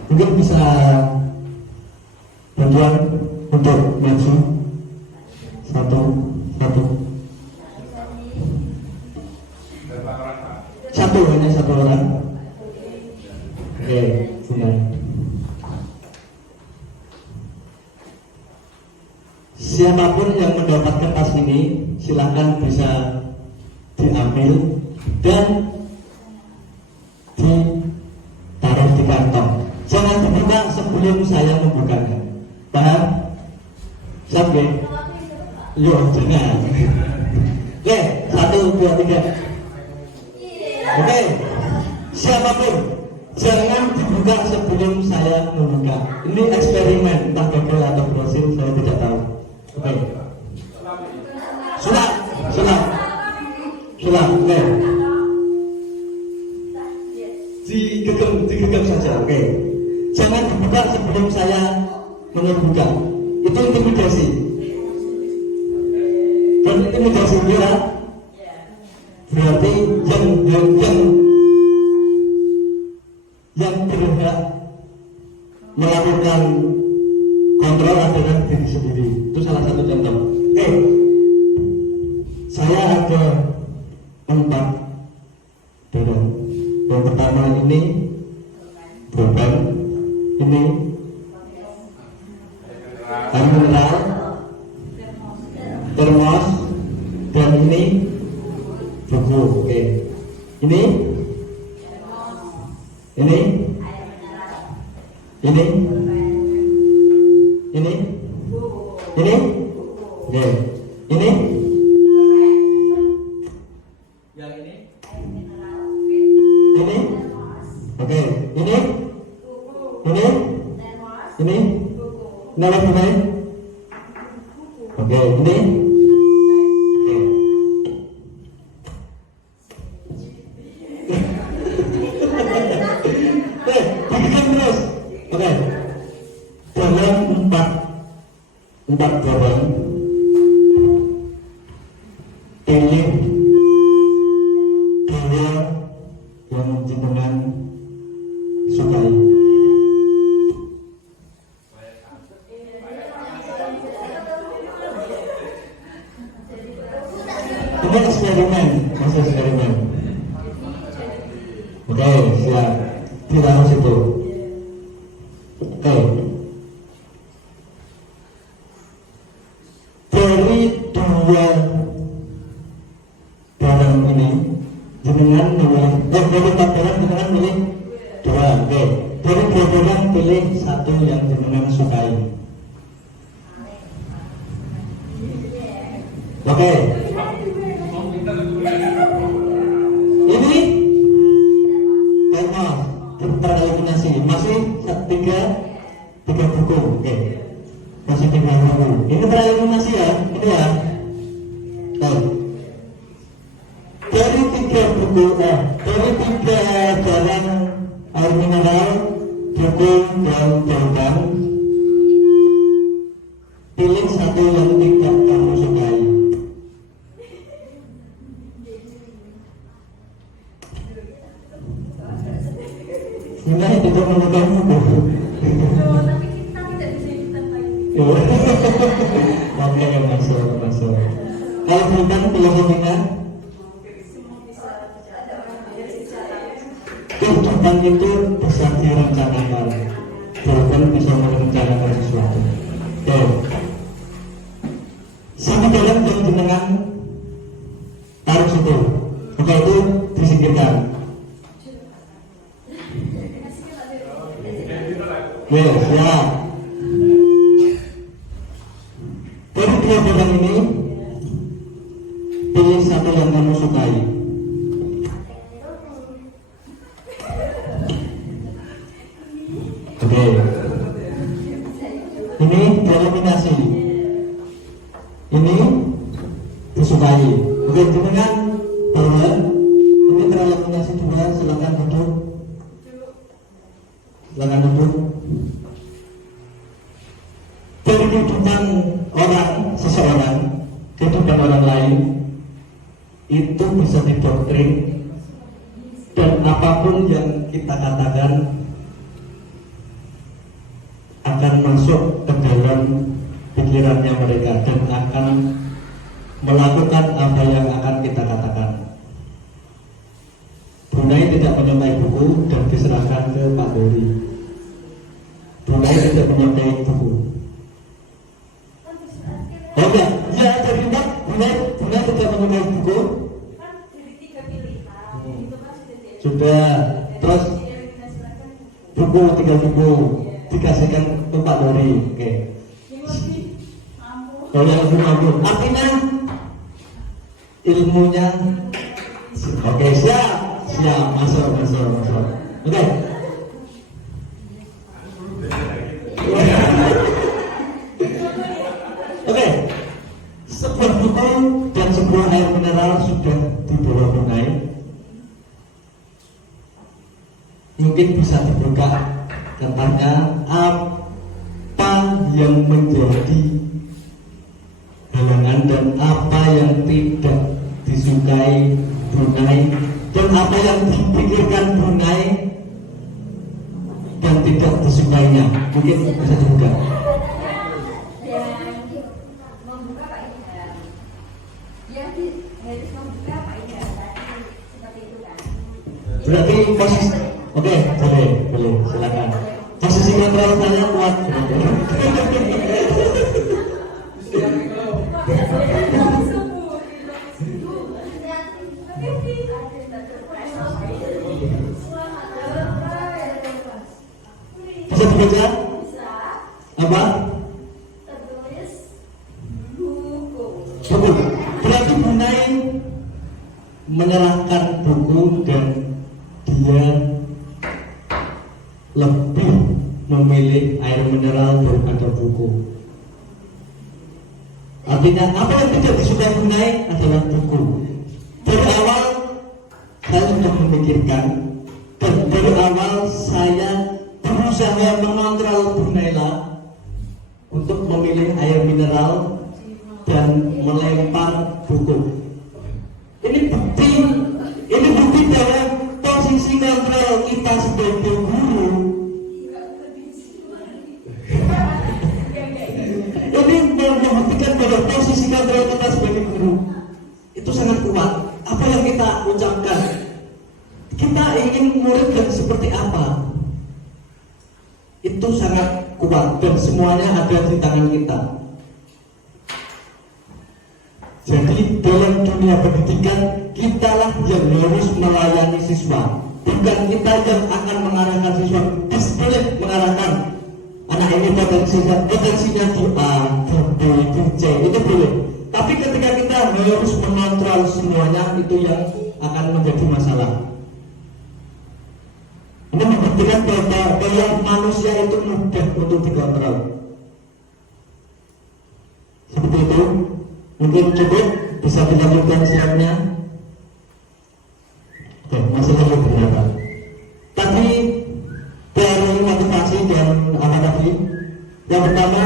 mungkin bisa bantuan untuk maju satu hanya satu orang. Oke, benar. Siapapun yang mendapatkan tas ini silakan bisa diambil dan ditaruh di kantong. Jangan dibuka sebelum saya membukanya. Paham? Siap ya? Yuk, jangan. Oke, 1, 2, 3. Oke, siapapun jangan dibuka sebelum saya membuka. Ini eksperimen, entah gagal atau berhasil saya tidak tahu. Oke. Sudah. Oke. Digenggam saja. Oke. Jangan dibuka sebelum saya membuka. Itu intimidasi. Dan intimidasi dia berarti yang berhak melakukan kontrol adalah diri sendiri. Itu salah satu contoh. Oke, saya ada 4 dorong. Yang pertama ini beban, ini air mineral, termos, dan ini buku. Oke, ini oke, ini yang ini oke, ini nama bunyi oke, ini terus. Oke, dalam 4 jawaban pilih 2 yang jenengan sukai. Ini eksperimen, maksud Tidak harus itu. Oke. Dari dua barang ini jenengan milih, dari empat barang jenengan milih dua. Oke. Dari dua barang pilih satu yang jenengan sukai. Oke. Ini tema tereliminasi masih tiga buku. Oke. Masih tiga buku. Ini tereliminasi ya. Ini ya. Baik. Dari tiga buku, dari tiga barang air mineral, buku dan pulpen, pilih satu yang tidak kamu sukai. Sebenarnya tidak memegang buku. Tapi kita tidak bisa ikutan lagi. Oke, masuk. Kalau pulpen filosofinya, kehidupan itu bisa direncanakan. Pulpen bisa merencanakan sesuatu. Oke. Sama dalam yang jenengan taruh situ. Oke, itu disingkirkan. Yes, ya. Dari dua barang ini, pilih satu yang kamu sukai. Oke. Ini eliminasi. Ini disukai. Oke, jenengan bahwa ini tereliminasi dua, silakan duduk. Silakan duduk. Dari kehidupan seseorang, kehidupan orang lain itu bisa didoktrin, dan apapun yang kita katakan akan masuk ke dalam pikirannya mereka dan akan melakukan apa yang akan kita katakan. Brunei tidak menyukai buku dan diserahkan ke Pak Dori. Brunei tidak menyukai buku. Oh ya, ya jadi Pak, Brunei tidak menyukai buku. Kan jadi tiga pilihan. Itu kan sudah Sudah, terus buku 3 buku dikasihkan ke Pak Dori. Oke. Kalau yang mampu, artinya ilmunya. Oke, siap, masuk. Oke. Oke. Sebuah buku dan sebuah air mineral sudah dibawa Brunei. Mungkin bisa dibuka katanya apa yang menjadi halangan dan apa yang tidak disukai Brunei dan apa yang dipikirkan Brunei dan tidak disukainya. Mungkin bisa dibuka. membuka Pak Ida. Yang harus membuka Pak Ida seperti itu kan. Berarti posisi, oke, boleh, silakan. Posisi kontrol saya kuat. Bisa dibaca? Apa? Tertulis buku. Buku. Berarti Brunei menyerahkan buku dan dia lebih memilih air mineral daripada buku. Artinya apa yang tidak disukai Brunei adalah buku. Dari awal saya sudah memikirkan dan dari awal saya berusaha mengontrol Brunei untuk memilih air mineral dan melempar buku. Ini bukti bahwa posisi kontrol kita sebagai guru ini membuktikan bahwa posisi kontrol kita sebagai guru itu sangat kuat. Apa yang kita ucapkan, kita ingin murid dan seperti apa? Itu sangat kuat dan semuanya ada di tangan kita. Jadi dalam dunia pendidikan, kitalah yang harus melayani siswa, bukan kita yang akan mengarahkan siswa. Boleh mengarahkan anak ini potensinya di A, di B, di C, itu boleh. Tapi ketika kita harus mengontrol semuanya, itu yang akan menjadi masalah. Ini membuktikan bahwa manusia itu mudah untuk dikontrol. Seperti itu. Mungkin cukup, bisa dilanjutkan siapnya. Oke, masih lanjut berapa? Tadi dari motivasi dan apa tadi? Yang pertama,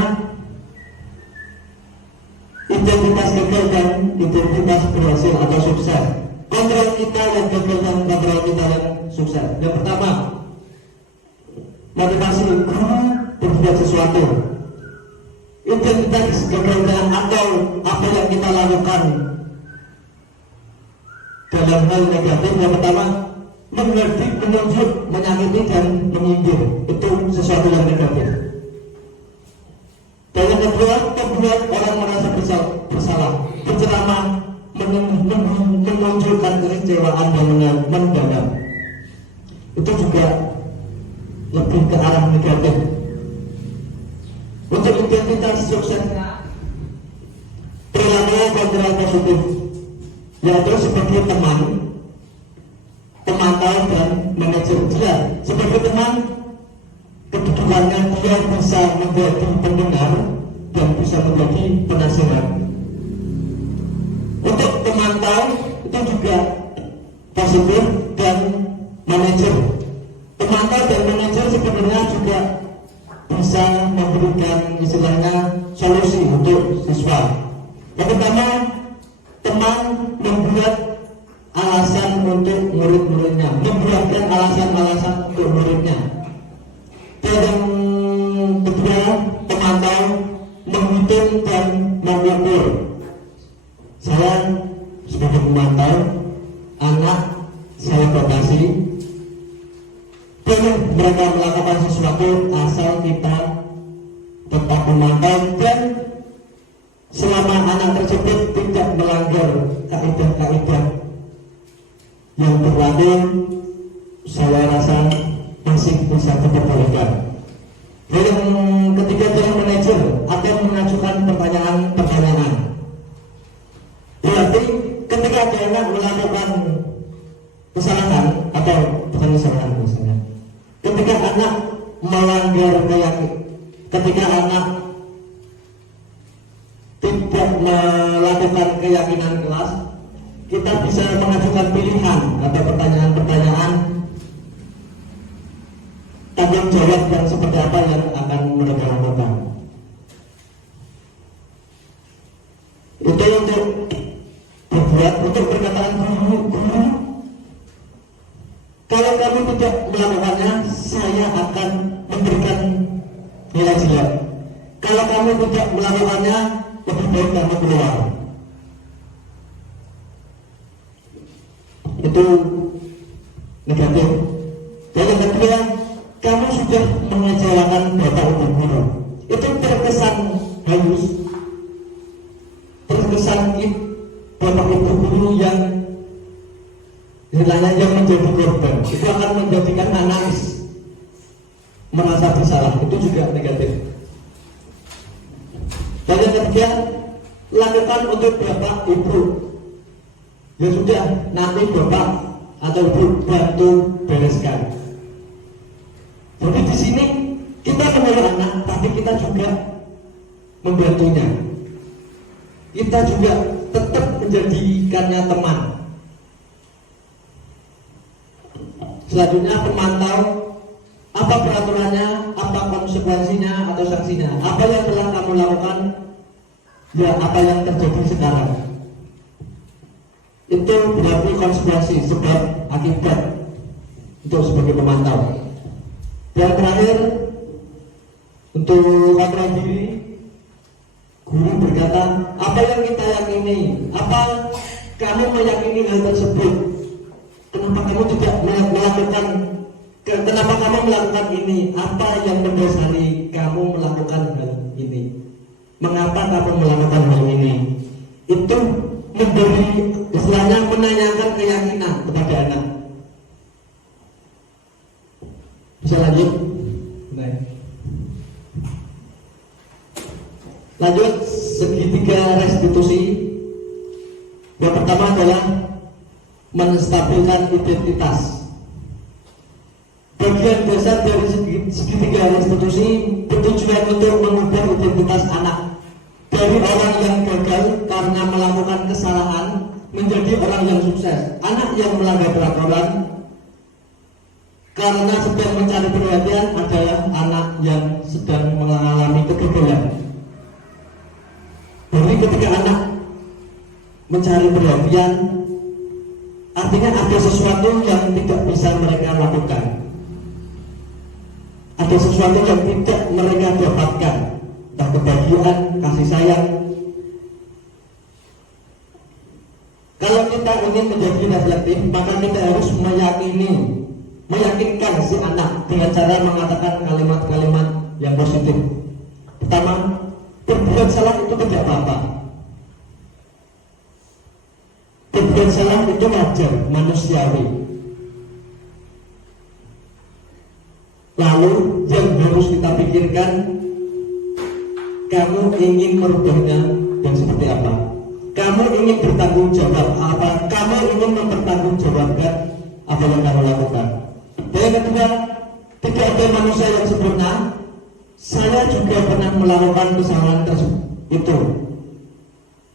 identitas gagal dan identitas berhasil atau sukses. Kontrol kita yang gagal dan kontrol kita yang sukses. Yang pertama, motivasi guru berbuat sesuatu. Identitas gagalnya atau apa yang kita lakukan dalam hal negatif. Yang pertama, mengerti, menunjuk, menyakiti dan menyindir, itu sesuatu yang negatif. Dan yang kedua, membuat orang merasa bersalah, berceramah, menunjukkan kekecewaan dan mendadak, itu juga lebih ke arah negatif. Untuk identitas sukses, perilaku kontrol positif, yaitu sebagai teman, pemantau dan manajer. Dia sebagai teman, kedudukannya dia bisa menjadi pendengar dan bisa menjadi penasihat. Untuk pemantau itu juga positif dan manajer. Pemantau dan manajer sebenarnya juga bisa memberikan istilahnya solusi untuk siswa. Yang pertama, teman membuat alasan untuk murid-muridnya, membuatkan alasan-alasan untuk muridnya. Dan yang kedua, pemantau menghitung dan mengukur. Saya sebagai pemantau, anak saya batasi. Boleh mereka melakukan sesuatu asal kita tetap memantau dan selama anak tersebut tidak melanggar kaidah-kaidah yang berlaku, saya rasa masih bisa diperbolehkan. Dan yang ketiga adalah manajer atau mengajukan pertanyaan-pertanyaan. Berarti ketika ada anak melakukan kesalahan atau bukan kesalahan misalnya, ketika anak melanggar keyakinan, ketika anak tidak melakukan keyakinan kelas, kita bisa mengajukan pilihan atau pertanyaan-pertanyaan tanggung jawab dan seperti apa yang akan mereka lakukan. Itu untuk berbuat, untuk perkataan guru. Kalau kamu tidak melakukannya, saya akan memberikan nilai jelek. Kalau kamu tidak melakukannya, lebih baik kamu keluar. Itu negatif. Dan yang kedua, kamu sudah mengecewakan bapak ibu guru. Itu terkesan halus, terkesan bapak ibu guru yang istilahnya yang menjadi korban. Itu akan menjadikan anak merasa bersalah. Itu juga negatif. Dan yang ketiga, lakukan untuk bapak ibu. Ya sudah, nanti bapak atau ibu bantu bereskan. Jadi di sini kita menolong anak, tapi kita juga membantunya. Kita juga tetap menjadikannya teman. Selanjutnya pemantau, apa peraturannya, apa konsekuensinya atau sanksinya, apa yang telah kamu lakukan, ya apa yang terjadi sekarang. Itu berarti konsekuensi, sebab akibat untuk sebagai pemantau. Dan terakhir, untuk kontrol diri, guru berkata, apa yang kita yakini, apa kamu meyakini hal tersebut, kenapa kamu tidak melakukan Kenapa kamu melakukan ini? Apa yang mendasari kamu melakukan hal ini? Mengapa kamu melakukan hal ini? Itu memberi, istilahnya menanyakan keyakinan kepada anak. Bisa lanjut? Nah. Lanjut, segitiga restitusi. Yang pertama adalah menstabilkan identitas. Bagian dasar dari segitiga restitusi bertujuan untuk mengubah identitas anak dari orang yang gagal karena melakukan kesalahan menjadi orang yang sukses. Anak yang melanggar peraturan karena sedang mencari perhatian adalah anak yang sedang mengalami kegagalan. Jadi ketika anak mencari perhatian, artinya ada sesuatu yang tidak bisa mereka lakukan, ada sesuatu yang tidak mereka dapatkan, entah kebahagiaan, kasih sayang. Kalau kita ingin menjadi reflektif, maka kita harus meyakinkan si anak dengan cara mengatakan kalimat-kalimat yang positif. Pertama, berbuat salah itu tidak apa-apa. Berbuat salah itu wajar, manusiawi. Lalu yang harus kita pikirkan, kamu ingin merubahnya dan seperti apa? Kamu ingin bertanggung jawab apa? Kamu ingin mempertanggungjawabkan apa yang kamu lakukan? Dan yang kedua, tidak ada manusia yang sempurna. Saya juga pernah melakukan kesalahan tersebut itu.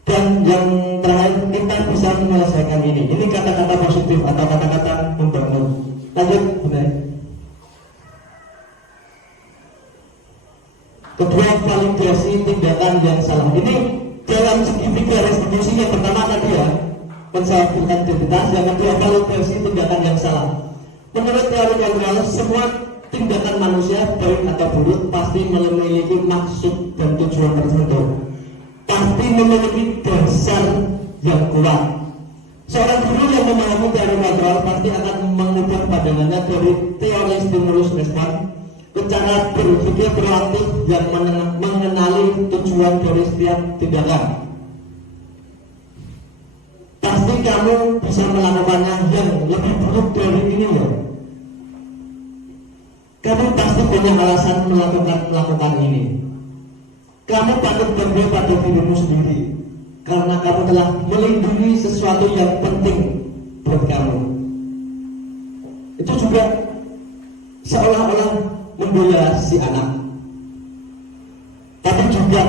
Dan yang terakhir, kita bisa menyelesaikan ini. Ini kata-kata positif atau kata-kata membangun. Lanjut, benar. Kedua, validasi tindakan yang salah. Ini dalam segitiga restitusi yang pertama tadi ya, menstabilkan identitas. Yang kedua, validasi tindakan yang salah. Menurut teori kontrol, semua tindakan manusia baik atau buruk pasti memiliki maksud dan tujuan tertentu, pasti memiliki dasar yang kuat. Seorang guru yang memahami teori kontrol pasti akan mengubah pandangannya dari teori stimulus respon ke cara berpikir proaktif yang mengenali tujuan dari setiap tindakan. Pasti kamu bisa melakukannya yang lebih buruk dari ini ya. Kamu pasti punya alasan melakukan ini. Kamu patut bangga pada dirimu sendiri karena kamu telah melindungi sesuatu yang penting buat kamu. Itu juga seolah-olah membela si anak, tapi juga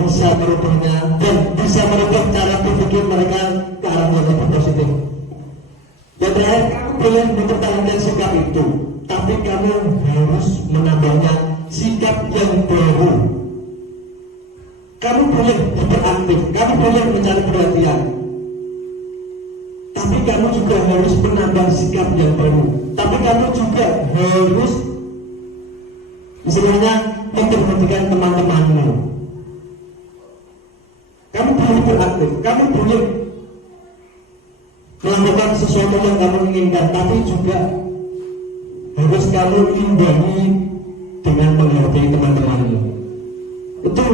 bisa merubahnya dan bisa merubah cara berpikir mereka ke arah yang lebih positif. Dan terakhir, kamu boleh mempertahankan sikap itu, tapi kamu harus menambahnya sikap yang baru. Kamu boleh beraktif, kamu boleh mencari perhatian, tapi kamu juga harus menambah sikap yang baru. Tapi kamu juga harus istilahnya memperhatikan teman-temanmu. Kamu boleh beraktif, kamu boleh melakukan sesuatu yang kamu inginkan, tapi juga harus kamu imbangi dengan menghargai teman-temanmu. Itu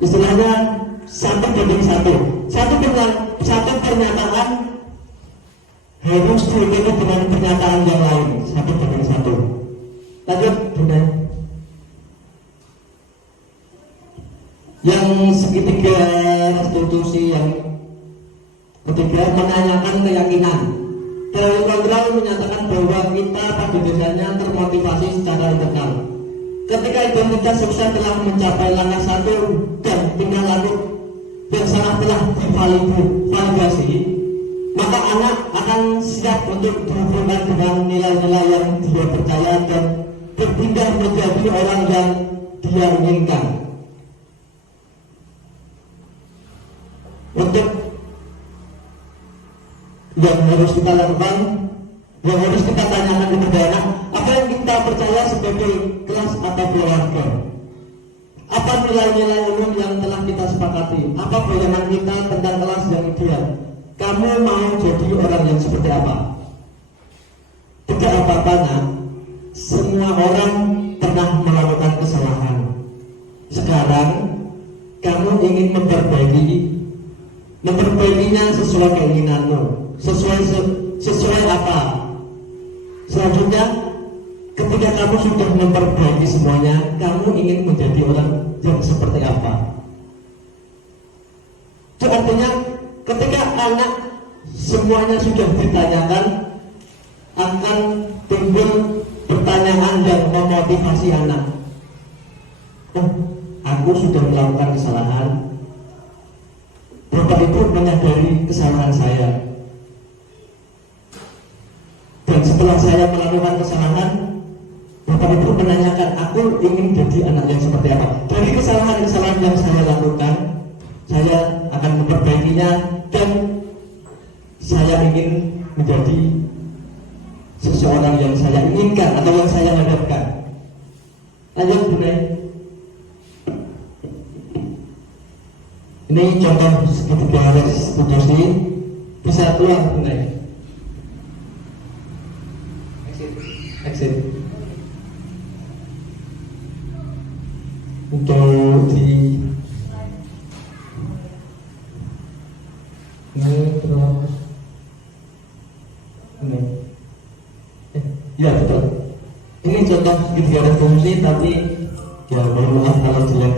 istilahnya 1:1. Satu pernyataan harus diikuti dengan pernyataan yang lain 1:1. Lanjut, Bunda. Yang segitiga restitusi yang ketiga, menanyakan keyakinan. Teori kontrol menyatakan bahwa kita pada dasarnya termotivasi secara internal. Ketika identitas sukses telah mencapai langkah 1 dan tinggal laku yang salah telah divalidasi, maka anak akan siap untuk dihubungkan dengan nilai-nilai yang dia percaya dan berpindah menjadi orang yang dia inginkan. Untuk yang harus kita lakukan, yang harus kita tanyakan kepada anak, apa yang kita percaya sebagai kelas atau keluarga? Apa nilai-nilai umum yang telah kita sepakati? Apa bayangan kita tentang kelas yang ideal? Kamu mau jadi orang yang seperti apa? Tidak apa-apa nak, semua orang pernah melakukan kesalahan. Sekarang kamu ingin memperbaikinya sesuai keinginanmu. Sesuai apa? Selanjutnya, ketika kamu sudah memperbaiki semuanya, kamu ingin menjadi orang yang seperti apa? Itu artinya ketika anak semuanya sudah ditanyakan, akan timbul pertanyaan yang memotivasi anak. Oh, aku sudah melakukan kesalahan. Bapak Ibu menyadari kesalahan saya. Dan setelah saya melakukan kesalahan, Bapak Ibu menanyakan, aku ingin jadi anak yang seperti apa. Dari kesalahan-kesalahan yang saya lakukan, saya akan memperbaikinya dan saya ingin menjadi seseorang yang saya inginkan atau yang saya hadapkan. Lanjut, Bunda. Ini contoh segitiga restitusi. Bisa keluar, Bunda. Exit. Untuk di ini terus ini. Ya betul. Ini contoh segitiga restitusi, tapi ya mohon maaf kalau jelek.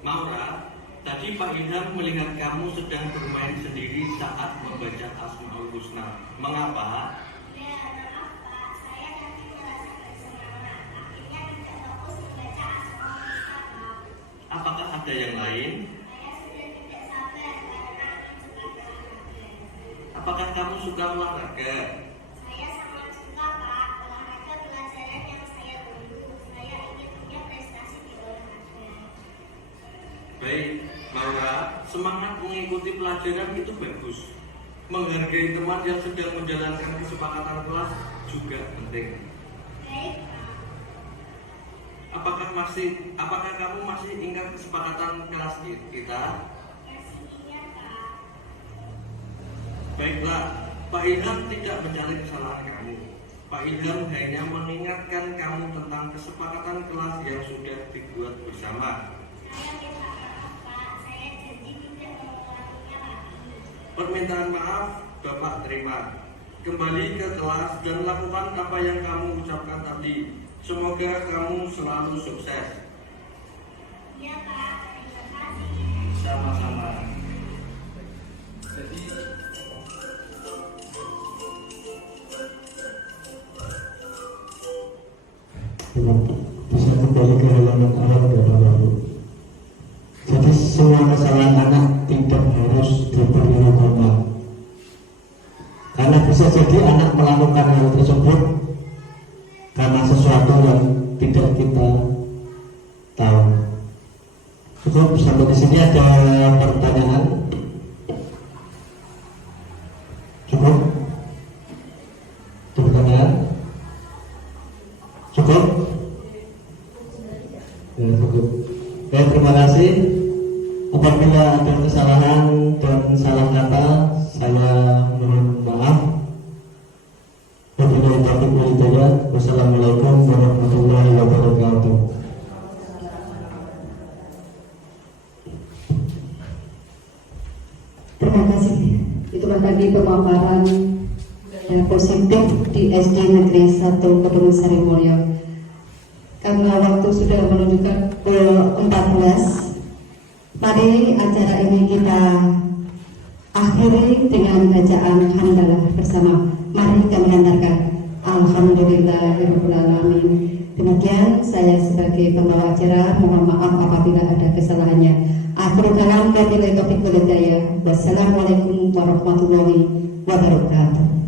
Maura, tadi Pak Ilham melihat kamu sedang bermain sendiri saat membaca Asmaul Husna. Mengapa? Ya, maaf Pak, saya tadi merasa bersemangat. Akhirnya tidak fokus membaca Asmaul Husna. Apakah ada yang lain? Saya sudah tidak sabar karena ingin cepat olahraga. Apakah kamu suka olahraga? Saya sangat suka Pak, olahraga pelajaran yang saya tunggu. Saya ingin punya prestasi di olahraga. Baik, Maura, semangat mengikuti pelajaran itu bagus. Menghargai teman yang sedang menjalankan kesepakatan kelas juga penting. Baik Pak. Apakah kamu masih ingat kesepakatan kelas kita? Masih ingat Pak. Baiklah, Pak Ilham tidak mencari kesalahan kamu. Pak Ilham hanya mengingatkan kamu tentang kesepakatan kelas yang sudah dibuat bersama. Saya minta maaf Pak, saya janji tidak mengulanginya lagi. Permintaan maaf Bapak terima. Kembali ke kelas dan lakukan apa yang kamu ucapkan tadi. Semoga kamu selalu sukses. Iya Pak, terima kasih. Sama-sama. Bisa kembali ke halaman awal Bapak Ibu. Jadi semua kesalahan anak tidak harus diberi hukuman. Karena bisa jadi anak melakukan hal tersebut karena sesuatu yang tidak kita tahu. Cukup sampai di sini. Ada pertanyaan? Cukup? Ada pertanyaan? Cukup? Ya, cukup. Baik, terima kasih. Apabila ada kesalahan dan salah kata, saya mohon maaf. Wabillahi taufiq wal hidayah. Wassalamualaikum warahmatullahi wabarakatuh. Terima kasih. Itulah tadi pemaparan yang positif di SD Negeri 1 Kedung Sari Mulyo. Karena waktu sudah menunjukkan pukul 14, mari acara ini kita akhiri dengan bacaan hamdalah bersama. Mari kami hantarkan Alhamdulillahirrahmanirrahim. Demikian saya sebagai pembawa acara mohon maaf apabila ada kesalahannya. Akhirul kalam, wabillahi taufiq wal hidayah. Wassalamualaikum warahmatullahi wabarakatuh.